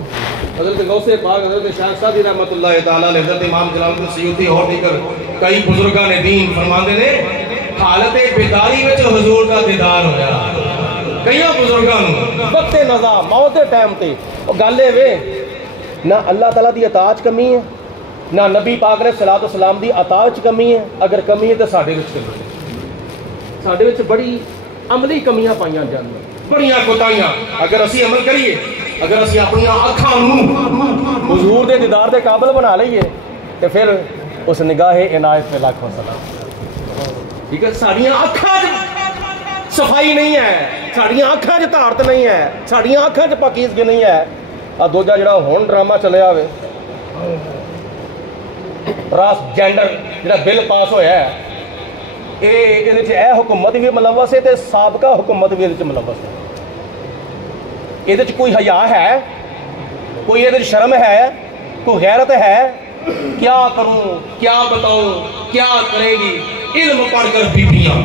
حضرت غوث پاک حضرت شاہ سعدی رحمۃ اللہ تعالی علیہ, حضرت امام جلال الدین سیوطی اور دیگر کئی بزرگاں نے دین فرماندے نے حالت بیداری وچ حضور دا دیدار ہویا. کئی بزرگاں نو وقت نزا موت دے ٹائم تے او گل اے وے نہ اللہ تعالی دی عطا وچ کمی ہے, نہ نبی پاک علیہ الصلوۃ والسلام دی عطا وچ کمی ہے. اگر کمی ہے تو ساڈے وچ کمی ہے. ساڈے وچ بڑی عملی کمیاں پائیاں جاندیاں, بڑیاں کوتاہیاں. اگر اسی عمل کریے, اگر اسی اپنی اکھاں نوں حضور دے دیدار دے قابل بنا لئیے تو پھر اس نگاہ عنایت پہ لاکھوں سلام. ٹھیک ہے, ساڈیاں اکھاں وچ صفائی نہیں ہے, ساڈیاں اکھاں وچ طہارت نہیں ہے, ساڈیاں اکھاں وچ پاکیزگی نہیں ہے. آ دوجا جڑا ہن ڈرامہ چلیا ہوئے ٹرانسجینڈر جڑا بل پاس ہویا ہے, اے حکومت بھی ملوث ہے تے سابقہ حکومت بھی ملوث ہے. یہ کوئی حیا ہے, کوئی یہ شرم ہے, کوئی غیرت ہے؟ کیا کروں, کیا بتاؤں, کیا کرے گی علم پڑھ کر بیبیاں.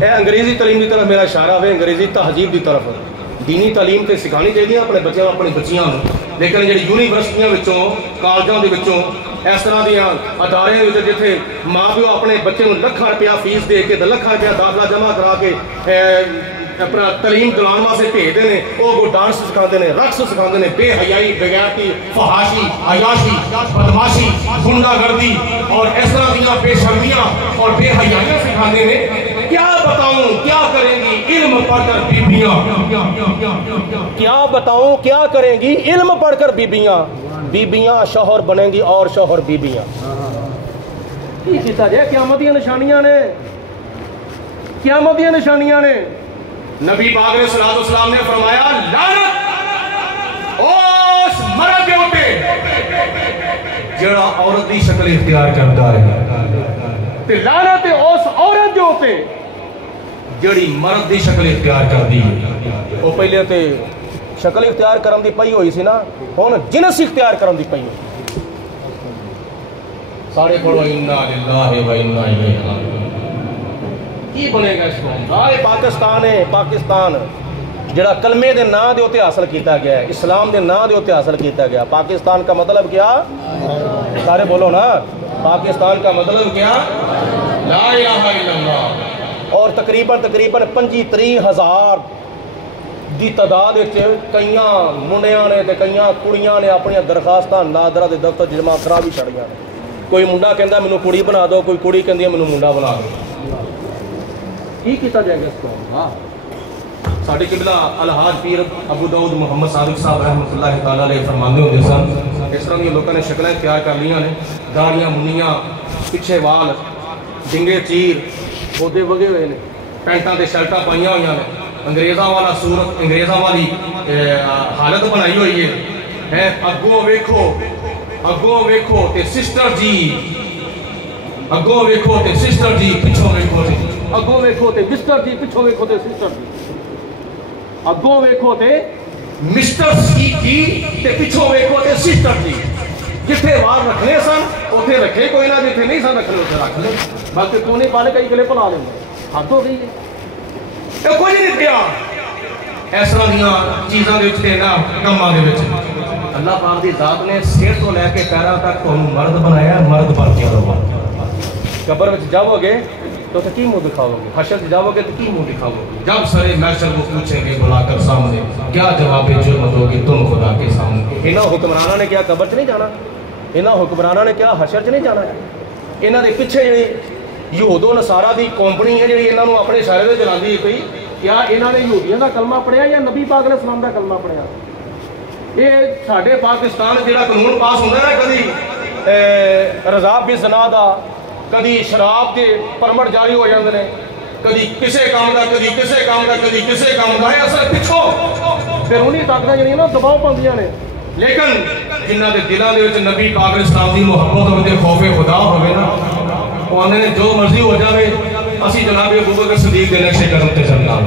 اے انگریزی تعلیم کی طرف میرا اشارہ ہے, انگریزی تہذیب کی طرف. دینی تعلیم تے سکھانی چاہیے اپنے بچوں اپنی بچیاں, لیکن جی یونیورسٹیاں وچوں کالجاں دے وچوں اس طرح دیا ادارے جتنے ماں پیو اپنے بچے کو لکھاں روپیہ فیس دے کے لکھاں روپیہ داخلہ جمع کرا کے اپنا تعلیم دلان واسطے بھیجتے ہیں, وہ ڈانس سکھاتے ہیں, رقص سکھاتے ہیں, بے حیائی, بغیرتی, فحاشی, عیاشی, بدماشی, غنڈہ گردی اور اس طرح دیا بے شرمیاں اور بے حیائیاں سکھاتے ہیں. کیا بتاؤں کیا کریں گی علم پڑھ کر بیبیاں, کیا بتاؤں کیا کریں گی علم پڑھ کر بیبیاں. بیبیاں شوہر بنیں گی اور شوہر بیبیاں. کی کیتا جائے قیامت دی نشانیاں نے, قیامت دی نشانیاں نے. نبی پاک علیہ الصلوۃ والسلام نے فرمایا لعنت اس مرد دے اوتے جڑا عورت دی شکل اختیار کرتا ہے, تے لعنت اس عورت دے اوتے جڑی مرد دی شکل اختیار کرتی ہے. وہ پہلے تے شکل اختیار کرن دی پئی ہوئی سی نا, ہن جنس اختیار کرن دی پئی ہوئی. سارے پڑھو انا للہ و انا الیہ راجعون. کی بنے گا اس کو؟ آئے پاکستان ہے, پاکستان جڑا کلمے دے نا دے ہوتے حاصل کیتا گیا ہے, اسلام دے نا دے ہوتے حاصل کیتا گیا. پاکستان کا مطلب کیا؟ سارے بولو نا, پاکستان کا مطلب کیا؟ لا الہ الا اللہ. اور تقریباً 25-30,000 دی تعداد کئی منڈیاں نے تے کئی کڑیاں نے اپنی درخواستاں نادرا دے دفتر جمع کرا بھی چھڑیاں نے. کوئی منڈا کہندا مینوں کڑی بنا دو, کوئی کڑی کہندی مینوں منڈا بنا دو. کی کیتا جائے گا اس کو؟ ہاں ساڈے قبلہ الحاج پیر ابو داؤد محمد صادق صاحب رحمۃ اللہ تعالیٰ علیہ فرماندے ہوندے سن, اس طرح دی لوکاں نے شکلیں تیار کر لیاں نے, داڑیاں منیاں, پچھے وال, ڈنگے چیر, پودے وگے ہوئے نے, پینٹاں تے شرٹاں پائیاں ہوئیاں نے, انگریزاں والا صورت انگریزاں والی حالت بنائی ہوئی ہے. اگوں ویکھو تے سسٹر جی, اگوں ویکھو تے سسٹر جی, پچھوں ویکھو تے اگوں ویکھو تے مسٹر جی, پچھوں ویکھو تے سسٹر جی, اگوں ویکھو تے مسٹر جی تے پچھوں ویکھو تے سسٹر جی. جتھے وار رکھنے سن اوتھے رکھے کوئی نہ, جتھے نہیں سن رکھنے اوتھے رکھ لے, بلکہ کونے پالے کئی گلے پلا لیں. حد ہو گئی ہے, کوئی نہیں پیا اس طرح دیاں چیزاں دے وچ تے نہ کماں دے وچ. اللہ پاک دی ذات نے سر تو لے کے پیراں تک تانوں مرد بنایا, مرد بن کے رہو. قبر وچ جاؤ گے تو کی منہ دکھاؤ گے, حشر سے جاؤ گے تو کی منہ دکھاؤ گے. جب سرے محشر کو پوچھیں گے بلا کر سامنے, کیا جواب جرمت ہوگی تم خدا کے سامنے. انہاں حکمراناں نے کیا قبر 'چ نہیں جانا, انہاں حکمراناں نے کیا حشر 'چ نہیں جانا. انہاں دے پیچھے جڑی یہود و نصارہ دی کمپنی ہے جڑی انہاں نوں اپنے شہر دے چلاندی پئی, کیا انہاں نے یہودیاں دا کلمہ پڑھیا یا نبی پاک علیہ السلام دا کلمہ پڑھیا؟ یہ ساڈے پاکستان جڑا قانون پاس ہوندا ہے, کدی رضا بالزنا دا, کدی شراب کے پرمٹ جاری ہو جاندے نے, کدی کسے کام دا, کدی کسے کام دا, کدی کسے کام دا. اصل پچھوں بیرونی طاقتاں جڑیاں نا دباؤ پاندیاں نے, لیکن جنہاں دے دلاں دے وچ نبی پاک علیہ السلام دی محبت ہوے تے خوف خدا ہوے نا, وہ آندے نے جو مرضی ہو جاوے اسی جناب ابوبکر صدیق دے نقشے قدم تے چلنا ہے,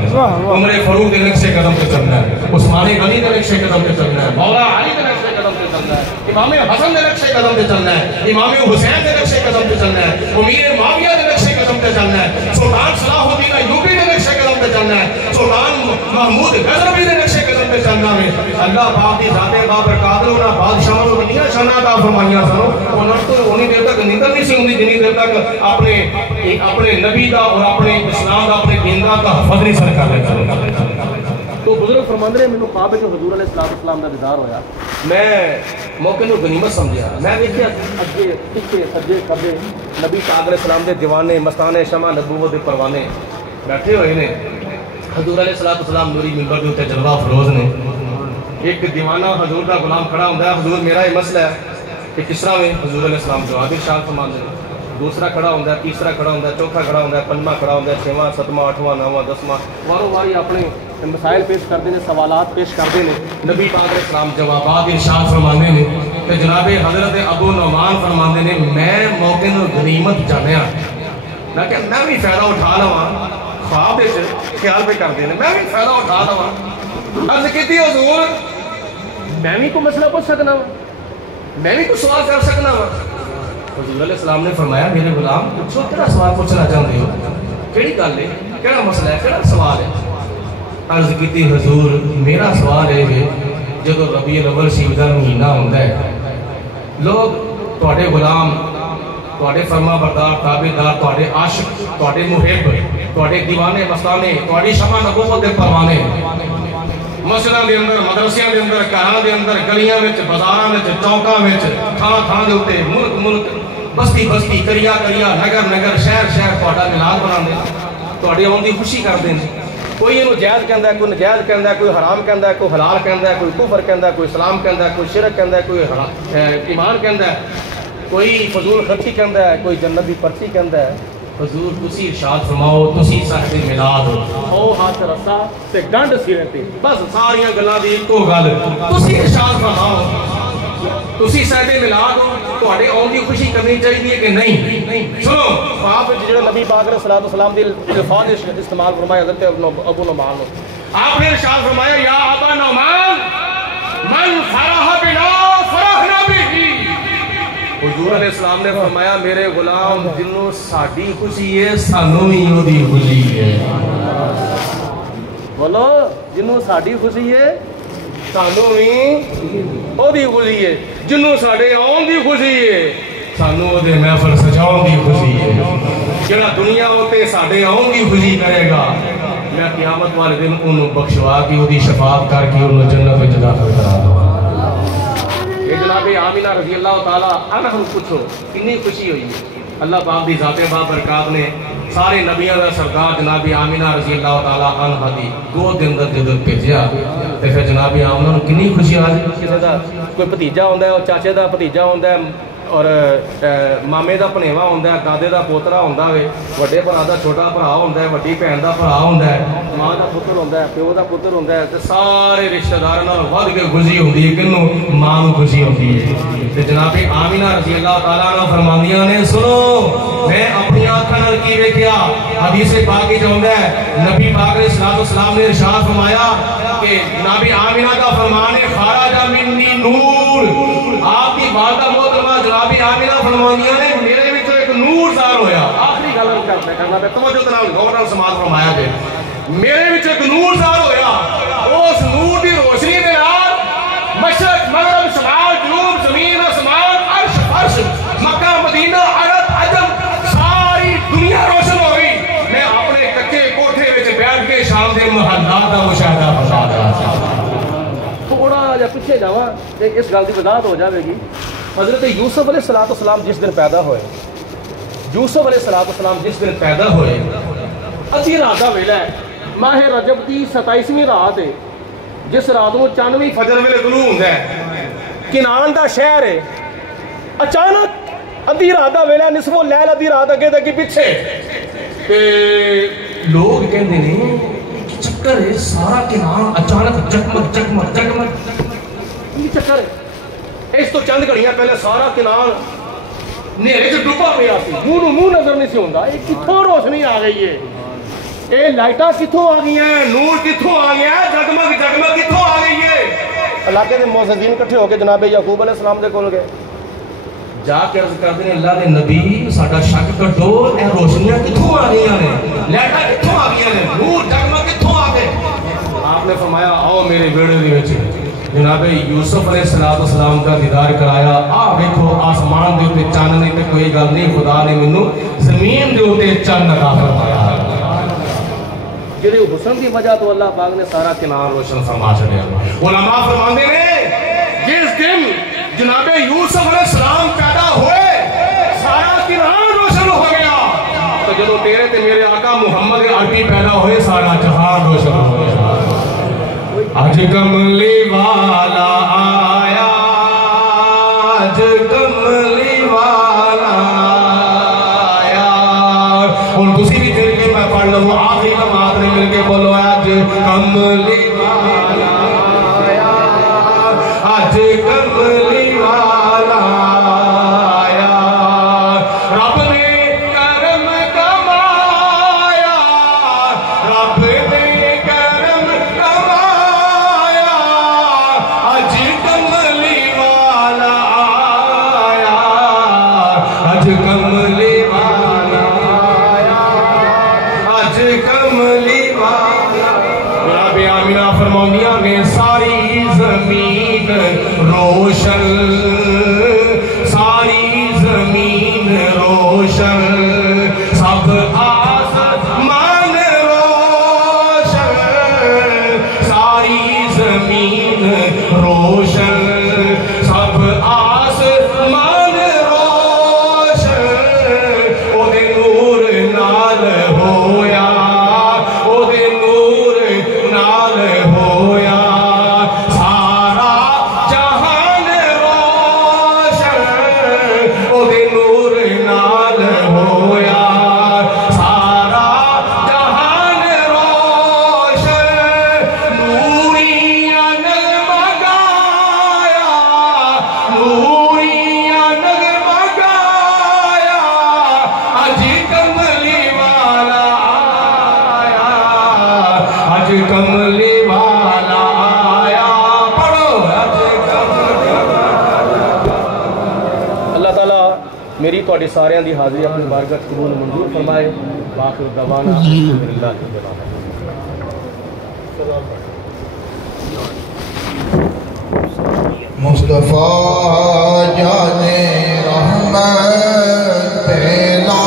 عمر فاروق دے نقشے قدم تے چلنا ہے, عثمان غنی دے نقشے قدم تے چلنا ہے, مولا علی دے نقشے قدم تے چلنا ہے, امام حسن دے نقشے قدم تے چلنا ہے, امام حسین دے نقشے قدم تے چلنا ہے, امیر معاویہ دے نقشے قدم تے چلنا ہے, سلطان صلاح الدین ایوبی دے نقشے قدم تے چلنا ہے, سلطان محمود غزنوی دے نقشے قدم تے چلنا ہے. اللہ پاک دی ذات بابرکات نے بادشاہاں نوں کتنیاں شاناں عطا فرمائیاں سن, انہاں تو اونی دیر تک نیندر نہیں سی ہوندی جنی دیر تک اپنے نبی دا اور اپنے اسلام دا, اپنے دین دا تحفظ نہیں سر کر لے. تو بزرگ فرماندے نے مینوں خواب وچ حضور علیہ السلام دا دیدار ہویا, میں موقع نوں غنیمت سمجھیا. میں ویکھیا اگے پیچھے سجے کھبے نبی پاک علیہ السلام دے دیوانے, مستانے, شمع نبوت دے پروانے بیٹھے ہوئے نے. حضور علیہ السلام نوری منبر دے اوتے جلوہ افروز نے. ایک دیوانہ حضور دا غلام کھڑا ہوندا ہے, حضور میرا یہ مسئلہ ہے کہ کس طرح میں حضور علیہ السلام جواب ارشاد فرماندے نے. دوسرا کھڑا ہوندا ہے, تیسرا کھڑا ہوندا ہے, چوتھا کھڑا ہوندا ہے, پنجواں کھڑا ہوندا ہے, چھواں, ستواں, اٹھواں, نواں, دسواں, واروں واری اپنے مسائل پیش کرتے ہیں, سوالات پیش کرتے ہیں. نبی پاک علیہ السلام جوابات ارشاد فرماندے نے. تے جناب حضرت ابو نعمان فرماندے نے, میں موقع نوں غنیمت جانیا, میں کہ میں بھی فائدہ اٹھا لواں. خواب وچ خیال پہ کردے نے, میں بھی فائدہ اٹھا لواں. عرض کیتی حضور میں بھی کوئی مسئلہ پوچھ سکنا وا, میں بھی کوئی سوال کر سکنا وا. حضور علیہ السلام نے فرمایا میرے غلام پوچھو, کیڑا سوال پوچھنا چاہتے ہو, کیڑی گل ہے, کیڑا مسئلہ ہے, کیڑا سوال ہے. عرض کیتی حضور میرا سوال ہے جب ربیع الاول شریف دا مہینہ ہوندا ہے, لوگ تواڈے غلام, تواڈے فرما بردار, تابعدار, تواڈے عاشق, تواڈے محب, تواڈے دیوانے, مستانے, تواڈی شمع نبوت دے پروانے مسجداں دے اندر, مدرسیاں دے اندر, گھراں دے اندر, گلیاں وچ, بازاراں وچ, چوکاں وچ, تھاں تھاں دے اوتے, ملک ملک, بستی بستی, کریا کریا, نگر نگر, شہر شہر تہاڈا میلاد مناندے, تہاڈے آਉਣ دی خوشی کردے نے. کوئی اینوں جائز کہندا ہے, کوئی ناجائز کہندا ہے, کوئی حرام کہندا ہے, کوئی حلال کہندا ہے, کوئی کفر کہندا ہے, کوئی اسلام کہندا ہے, کوئی شرک کہندا ہے, کوئی ایمان کہندا ہے, کوئی فضول خرچی کہندا ہے, کوئی جنت دی پرچی کہندا ہے. حضور تسی ارشاد فرماؤ, تسی صاحب میلاد او ہاتھ رسا تے گنڈ سینے تے, بس ساریاں گلاں دی اکو گل, تسی ارشاد فرماؤ تسی صاحب میلاد ہو, تہاڈے آਉਣ دی خوشی کرنی چاہیے کہ نہیں. سنو خواب وچ جڑے نبی پاک علیہ السلام دی الفاظ استعمال فرمائے حضرت ابو نعمان نے, آپ نے ارشاد فرمایا یا ابا نعمان من فرح بنا فرحنا به. حضور علیہ السلام نے فرمایا میرے غلام جنوں ساڈی خوشی ہے سانوں بھی اودی خوشی ہے. بولو جنوں ساڈی خوشی ہے سانوں بھی اودی خوشی ہے, جنوں ساڈے آਉਣ دی خوشی ہے سانوں اودے محفل سجاؤਣ دی خوشی ہے. جڑا دنیا ہوتے ساڈے آؤں کی خوشی کرے گا میں قیامت والے دن انہوں بخشوا کی وہ شفاعت کر کے انہوں جنت میں داخل کرا دوں یہ جناب آمینہ رضی اللہ تعالیٰ عنہ ہم پوچھو کنی خوشی ہوئی ہے اللہ پاک دی ذات بابرکات نے سارے نبیوں کا سردار جناب آمینہ رضی اللہ تعالیٰ عنہ دی گود دے اندر جدو بھیجیا تے پھر جناب آمینہ نوں کنی خوشی آ جائے کسی دا کوئی بھتیجا ہوندا ہے اور چاچے دا بھتیجا ہوندا ہے اور مامے دا پنیوا ہوندا ہے دادے دا پوترا ہوندا ہے وڈے بھرا دا چھوٹا بھرا ہوندا ہے وڈی بہن دا بھرا ہوندا ہے ماں دا پتر ہوندا ہے پیو دا پتر ہوندا ہے تے سارے رشتہ داراں نال ود کے خوشی ہوندی ہے کنوں ماں نوں خوشی ہوندی ہے تے جناب آمینہ رضی اللہ تعالیٰ عنہ فرماندیاں نے سنو میں اپنی آنکھاں نال کی ویکھیا حدیث پاک وچ آوندا ہے نبی پاک علیہ الصلوۃ والسلام نے ارشاد فرمایا کہ جناب آمینہ کا فرمان ہے خرج منی نور آپ کی والدہ محترمہ جناب آمینہ فرماندیاں نے میرے وچوں ایک نور ظاہر ہویا آخری گل کرنا ہے توجہ نال غور نال سماعت فرمایا جے میرے وچ ایک نور ظاہر ہویا اس نور دی روشنی دے نال مشرق مغرب شمال جنوب زمین آسمان عرش فرش مکہ مدینہ عرب عجم ساری دنیا روشن ہو گئی میں اپنے کچے کوٹھے وچ بیٹھ کے شام دے محلات دا مشاہدہ فرما رہا تھا تھوڑا جا پیچھے جاواں تے اس گل دی وضاحت ہو جاوے گی حضرت یوسف علیہ السلام جس دن پیدا ہوئے یوسف علیہ السلام جس دن پیدا ہوئے ادھی رات دا ویلا ہے ماہ رجب دی 27ویں رات ہے جس رات کو 94 فجر ویلے طلوع ہوندا ہے کنعان دا شہر ہے اچانک ادھی رات دا ویلا نصف اللیل ادھی رات اگے تے پیچھے تے لوگ کہندے نے کہ چکر ہے سارا کنعان اچانک جگمگ جگمگ جگمگ یہ چکر ہے اس تو چند گھڑیاں پہلے سارا کنعان نیرے چ ڈوبا پیا سی منہ نظر نہیں سی ہوندا یہ کتھوں روشنی آ گئی ہے اے لائٹاں کتھوں آ گئی ہیں نور کتھوں آ گیا جگمگ جگمگ کتھوں آ گئی ہے علاقے دے معززین کٹھے ہو کے جناب یعقوب علیہ السلام دے کول گئے جا کے عرض کردے نے اللہ دے نبی ساڈا شک کٹو اے روشنیاں کتھوں آ گئیاں نے لائٹاں کتھوں آ گئیاں نے نور جگمگ کتھوں آ گئے آپ نے فرمایا آؤ میرے بیڑے دے وچ جناب یوسف علیہ السلام کا دیدار کرایا دیکھو آسمان دے اوپر چاند نہیں تے کوئی گل نہیں خدا نے مینوں زمین دے اوپر چاند عطا فرمایا جڑے حسن دی وجہ تو اللہ پاک نے سارا کنعان روشن فرما چھڑیا علماء فرماندے نے جس دن جناب یوسف علیہ السلام پیدا ہوئے سارا کنعان روشن ہو گیا تو جدوں تیرے تے میرے آقا محمد عربی پیدا ہوئے سارا جہان روشن ہو گیا آج کملی والا آیا آج کملی والا آیا اور تسی بھی مل کے میں پڑھ لوں آخری کمات نے مل کے بولو آج کملی والا آیا آج کملی والا آیا رب نے کرم کمایا رب نے کرم کمایا آج کملی والا آیا آج کملی والا آیا آج کملی والا جناب آمینہ فرماؤنیاں نے ساری زمین روشن ساری زمین روشن سب آسمان روشن ساری زمین روشن سب آسمان روشن او دے نور نال ہویا او دے نور نال ہویا سارا جہان روشن او دے نور نال ہویا سارا جہان روشن نوریاں نغمہ گایا نوریاں نغمہ گایا اج کملی والا آیا اج کملی والا آیا پڑھو اللہ تعالیٰ میری تواڈی ساریاں دی حاضری اپنی بارگاہ قبول منظور فرمائے باخر دعوانا الحمدللہ رب العالمین مصطفیٰ جان رحمت پہلا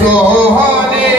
سوہانے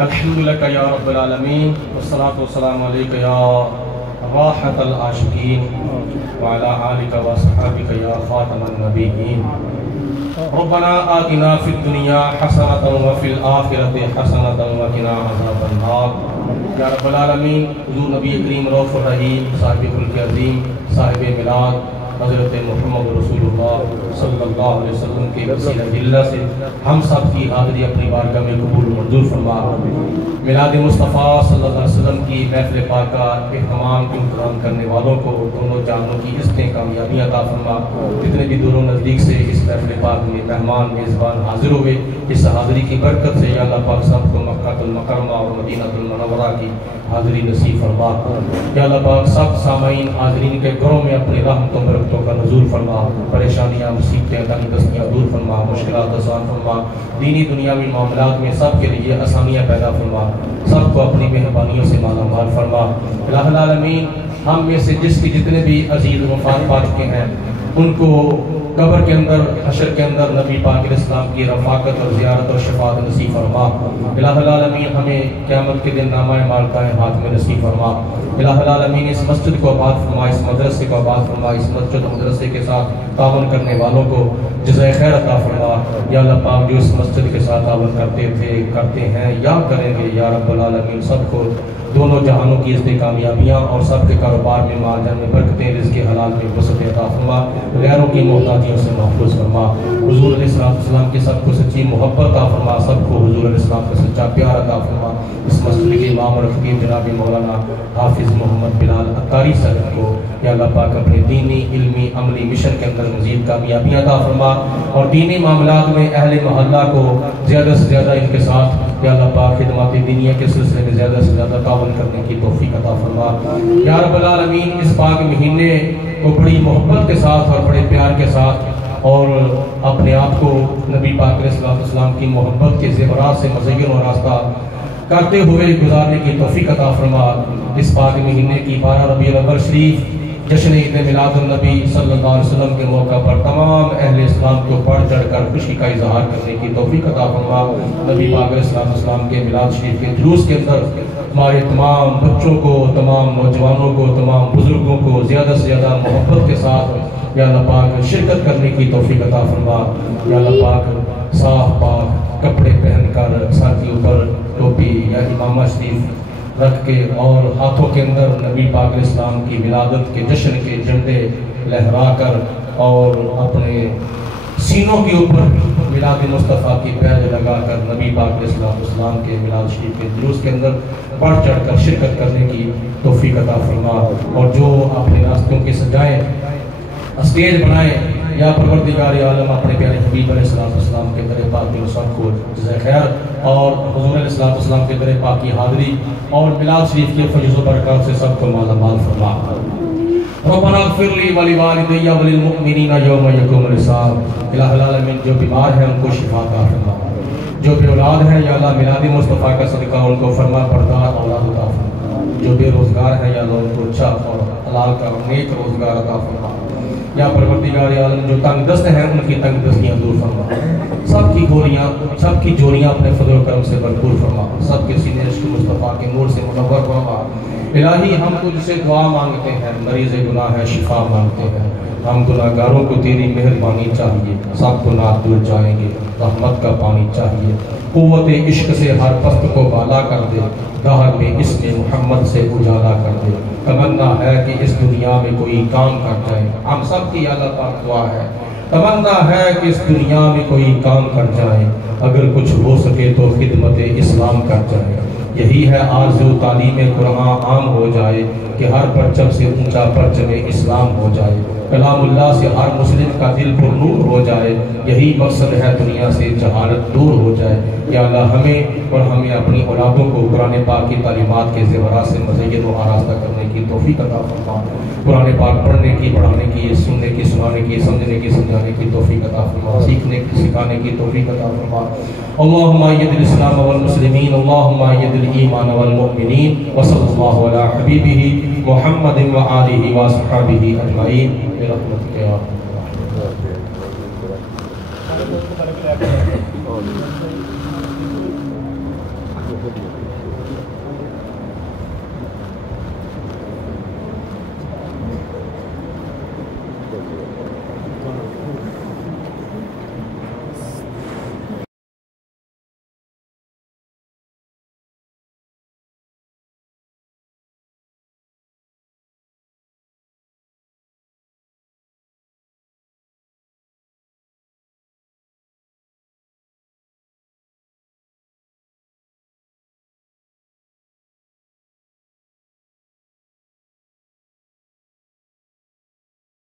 الحمدللہ یا رب العالمین والصلاة والسلام علیکہ یا راحت العاشقین وعلا آلکہ وصحابکہ یا خاتم النبیین ربنا آتنا فی الدنیا حسنة وفی الآخرت حسنة وقنا عذاب النار یا رب العالمین حضور نبی کریم رؤوف الرحیم صاحب خلق عظیم صاحب میلاد حضرت محمد رسول اللہ صلی اللہ علیہ وسلم کے وسیلہ جلہ سے ہم سب کی حاضری اپنی بارگاہ میں قبول منظور فرما میلاد مصطفیٰ صلی اللہ علیہ وسلم کی محفل پاکہ اہتمام انتظام کرنے والوں کو دونوں جہانوں کی عزتیں کامیابیاں عطا فرما جتنے بھی دور و نزدیک سے اس محفل پاک میں مہمان میزبان حاضر ہوئے اس حاضری کی برکت سے یا اللہ پاک سب کو مکہ المکرمہ اور مدینہ المنورہ کی حاضری نصیب فرما یا اللہ پاک سب سامعین حاضرین کے گھروں میں اپنی رحمتوں برکتوں کا نزول فرما پریشانیاں مصیبتیں تنگ دستیاں دور فرما مشکلات آسان فرما دینی دنیاوی معاملات میں سب کے لیے آسانیاں پیدا فرما سب کو اپنی مہربانیوں سے مالا مال فرما الہ العالمین ہم میں سے جس کی جتنے بھی عزیز وفات پا چکے ہیں ان کو قبر کے اندر حشر کے اندر نبی پاک علیہ السلام کی رفاقت اور زیارت اور شفاعت نصیب فرما الہ العالمین ہمیں قیامت کے دن نامہ اعمال دائیں ہاتھ میں نصیب فرما الہ العالمین اس مسجد کو آباد فرما اس مدرسے کو آباد فرما اس مسجد و مدرسے کے ساتھ تعاون کرنے والوں کو جزائے خیر عطا فرما یا اللہ پاک جو اس مسجد کے ساتھ تعاون کرتے تھے کرتے ہیں یا کریں گے یا رب العالمین سب کو دونوں جہانوں کی عزتیں کامیابیاں اور سب کے کاروبار میں مال جان میں برکتیں رزق حلال میں وسعت عطا فرما غیروں کی محتاجی برائیوں سے محفوظ فرما، حضور علیہ السلام کے سب کو سچی محبت عطا فرما، سب کو حضور علیہ السلام کا سچا پیار عطا فرما۔ اس مسجد کے امام اور خطیب جناب مولانا حافظ محمد بلال عطاری صاحب کو یا اللہ پاک اپنے دینی علمی عملی مشن کے اندر مزید کامیابیاں عطا فرما، اور دینی معاملات میں اہل محلہ کو زیادہ سے زیادہ ان کے ساتھ یا اللہ پاک خدمات دینیہ کے سلسلے میں زیادہ سے زیادہ تعاون کرنے کی توفیق عطا فرما۔ یا رب العالمین اس پاک مہینے کو بڑی محبت کے ساتھ اور بڑے پیار کے ساتھ اور اپنے آپ کو نبی پاک علیہ السلام کی محبت کے زیورات سے مزین و راستہ کرتے ہوئے گزارنے کی توفیق عطا فرما۔ اس پاک مہینے کی 12 ربیع الاول شریف جشن عید میلاد النبی صلی اللہ علیہ وسلم کے موقع پر تمام اہل اسلام کو بڑھ چڑھ کر خوشی کا اظہار کرنے کی توفیق عطا فرما۔ نبی پاک علیہ السلام کے میلاد شریف کے جلوس کے اندر ہمارے تمام بچوں کو، تمام نوجوانوں کو، تمام بزرگوں کو زیادہ سے زیادہ محبت کے ساتھ یا اللہ پاک شرکت کرنے کی توفیق عطا فرما۔ یا اللہ پاک صاف پاک کپڑے پہن کر سر کے اوپر ٹوپی یا امامہ شریف رکھ کے اور ہاتھوں کے اندر نبی پاک علیہ السلام کی ولادت کے جشن کے جھنڈے لہرا کر اور اپنے سینوں کے اوپر میلاد مصطفیٰ کی پیج لگا کر نبی پاک علیہ السلام کے میلاد شریف کے جلوس کے اندر بڑھ چڑھ کر شرکت کرنے کی توفیق عطا فرما، اور جو اپنے راستوں کے سجائیں اسٹیج بنائیں یا پروردگار عالم اپنے پیارے حبیب علیہ السلام کے در پاک میں سب کو جزائے خیر، اور حضور علیہ السلام کے در پاک کی حاضری اور میلاد شریف کے فیض و برکات سے سب کو مالا مال فرما۔ ربنا اغفر لی ولوالدی وللمؤمنین یوم یقوم الحساب۔ الہ العالمین جو بیمار ہیں ان کو شفا عطا فرما، جو بے اولاد ہیں یا اللہ میلاد مصطفیٰ کا صدقہ ان کو فرما بردار اولاد عطا فرما، جو بے روزگار ہیں یا اللہ ان کو اچھا اور حلال کا نیک روزگار عطا فرما۔ یا پروردگار عالم جو تنگ دست ہیں ان کی تنگ دستیاں دور فرما، سب کی گولیاں سب کی جوڑیاں اپنے فضل و کرم سے بھرپور فرما، سب کے سینے عشق مصطفیٰ کے نور سے منور فرما۔ الہی ہم تجھ سے دعا مانگتے ہیں، مریض گناہ ہے شفا مانگتے ہیں، ہم گناہ گاروں کو تیری مہربانی چاہیے، سب گناہ دور جائیں گے، رحمت کا پانی چاہیے، قوت عشق سے ہر پست کو بالا کر دے، دہر میں اسم محمد سے اجالا کر دے۔ تمنا ہے کہ اس دنیا میں کوئی کام کر جائے، ہم سب کی اللہ پاک دعا ہے، تمنا ہے کہ اس دنیا میں کوئی کام کر جائے، اگر کچھ ہو سکے تو خدمت اسلام کر جائے۔ یہی ہے آرزو تعلیم قرآن عام ہو جائے، کہ ہر پرچم سے اونچا پرچم اسلام ہو جائے، کلام اللہ سے ہر مسلم کا دل پر نور ہو جائے، یہی مقصد ہے دنیا سے جہالت دور ہو جائے۔ یا اللہ ہمیں اور ہمیں اپنی اولادوں کو قرآن پاک کی تعلیمات کے زیورات سے مزین و آراستہ کرنے کی توفیق عطا فرما، قرآن پاک پڑھنے کی، پڑھانے کی، سننے کی، سنانے کی، سمجھنے کی، سمجھانے کی توفیق عطا فرما، سیکھنے کی، سکھانے کی توفیق عطا فرما۔ اللہم اید الاسلام والمسلمین، اللہم اید الایمان والمؤمنین، وصلی اللہ علی حبیبہ محمد وآلہ وصحبہ اجمعین برحمتک یا ارحم الراحمین۔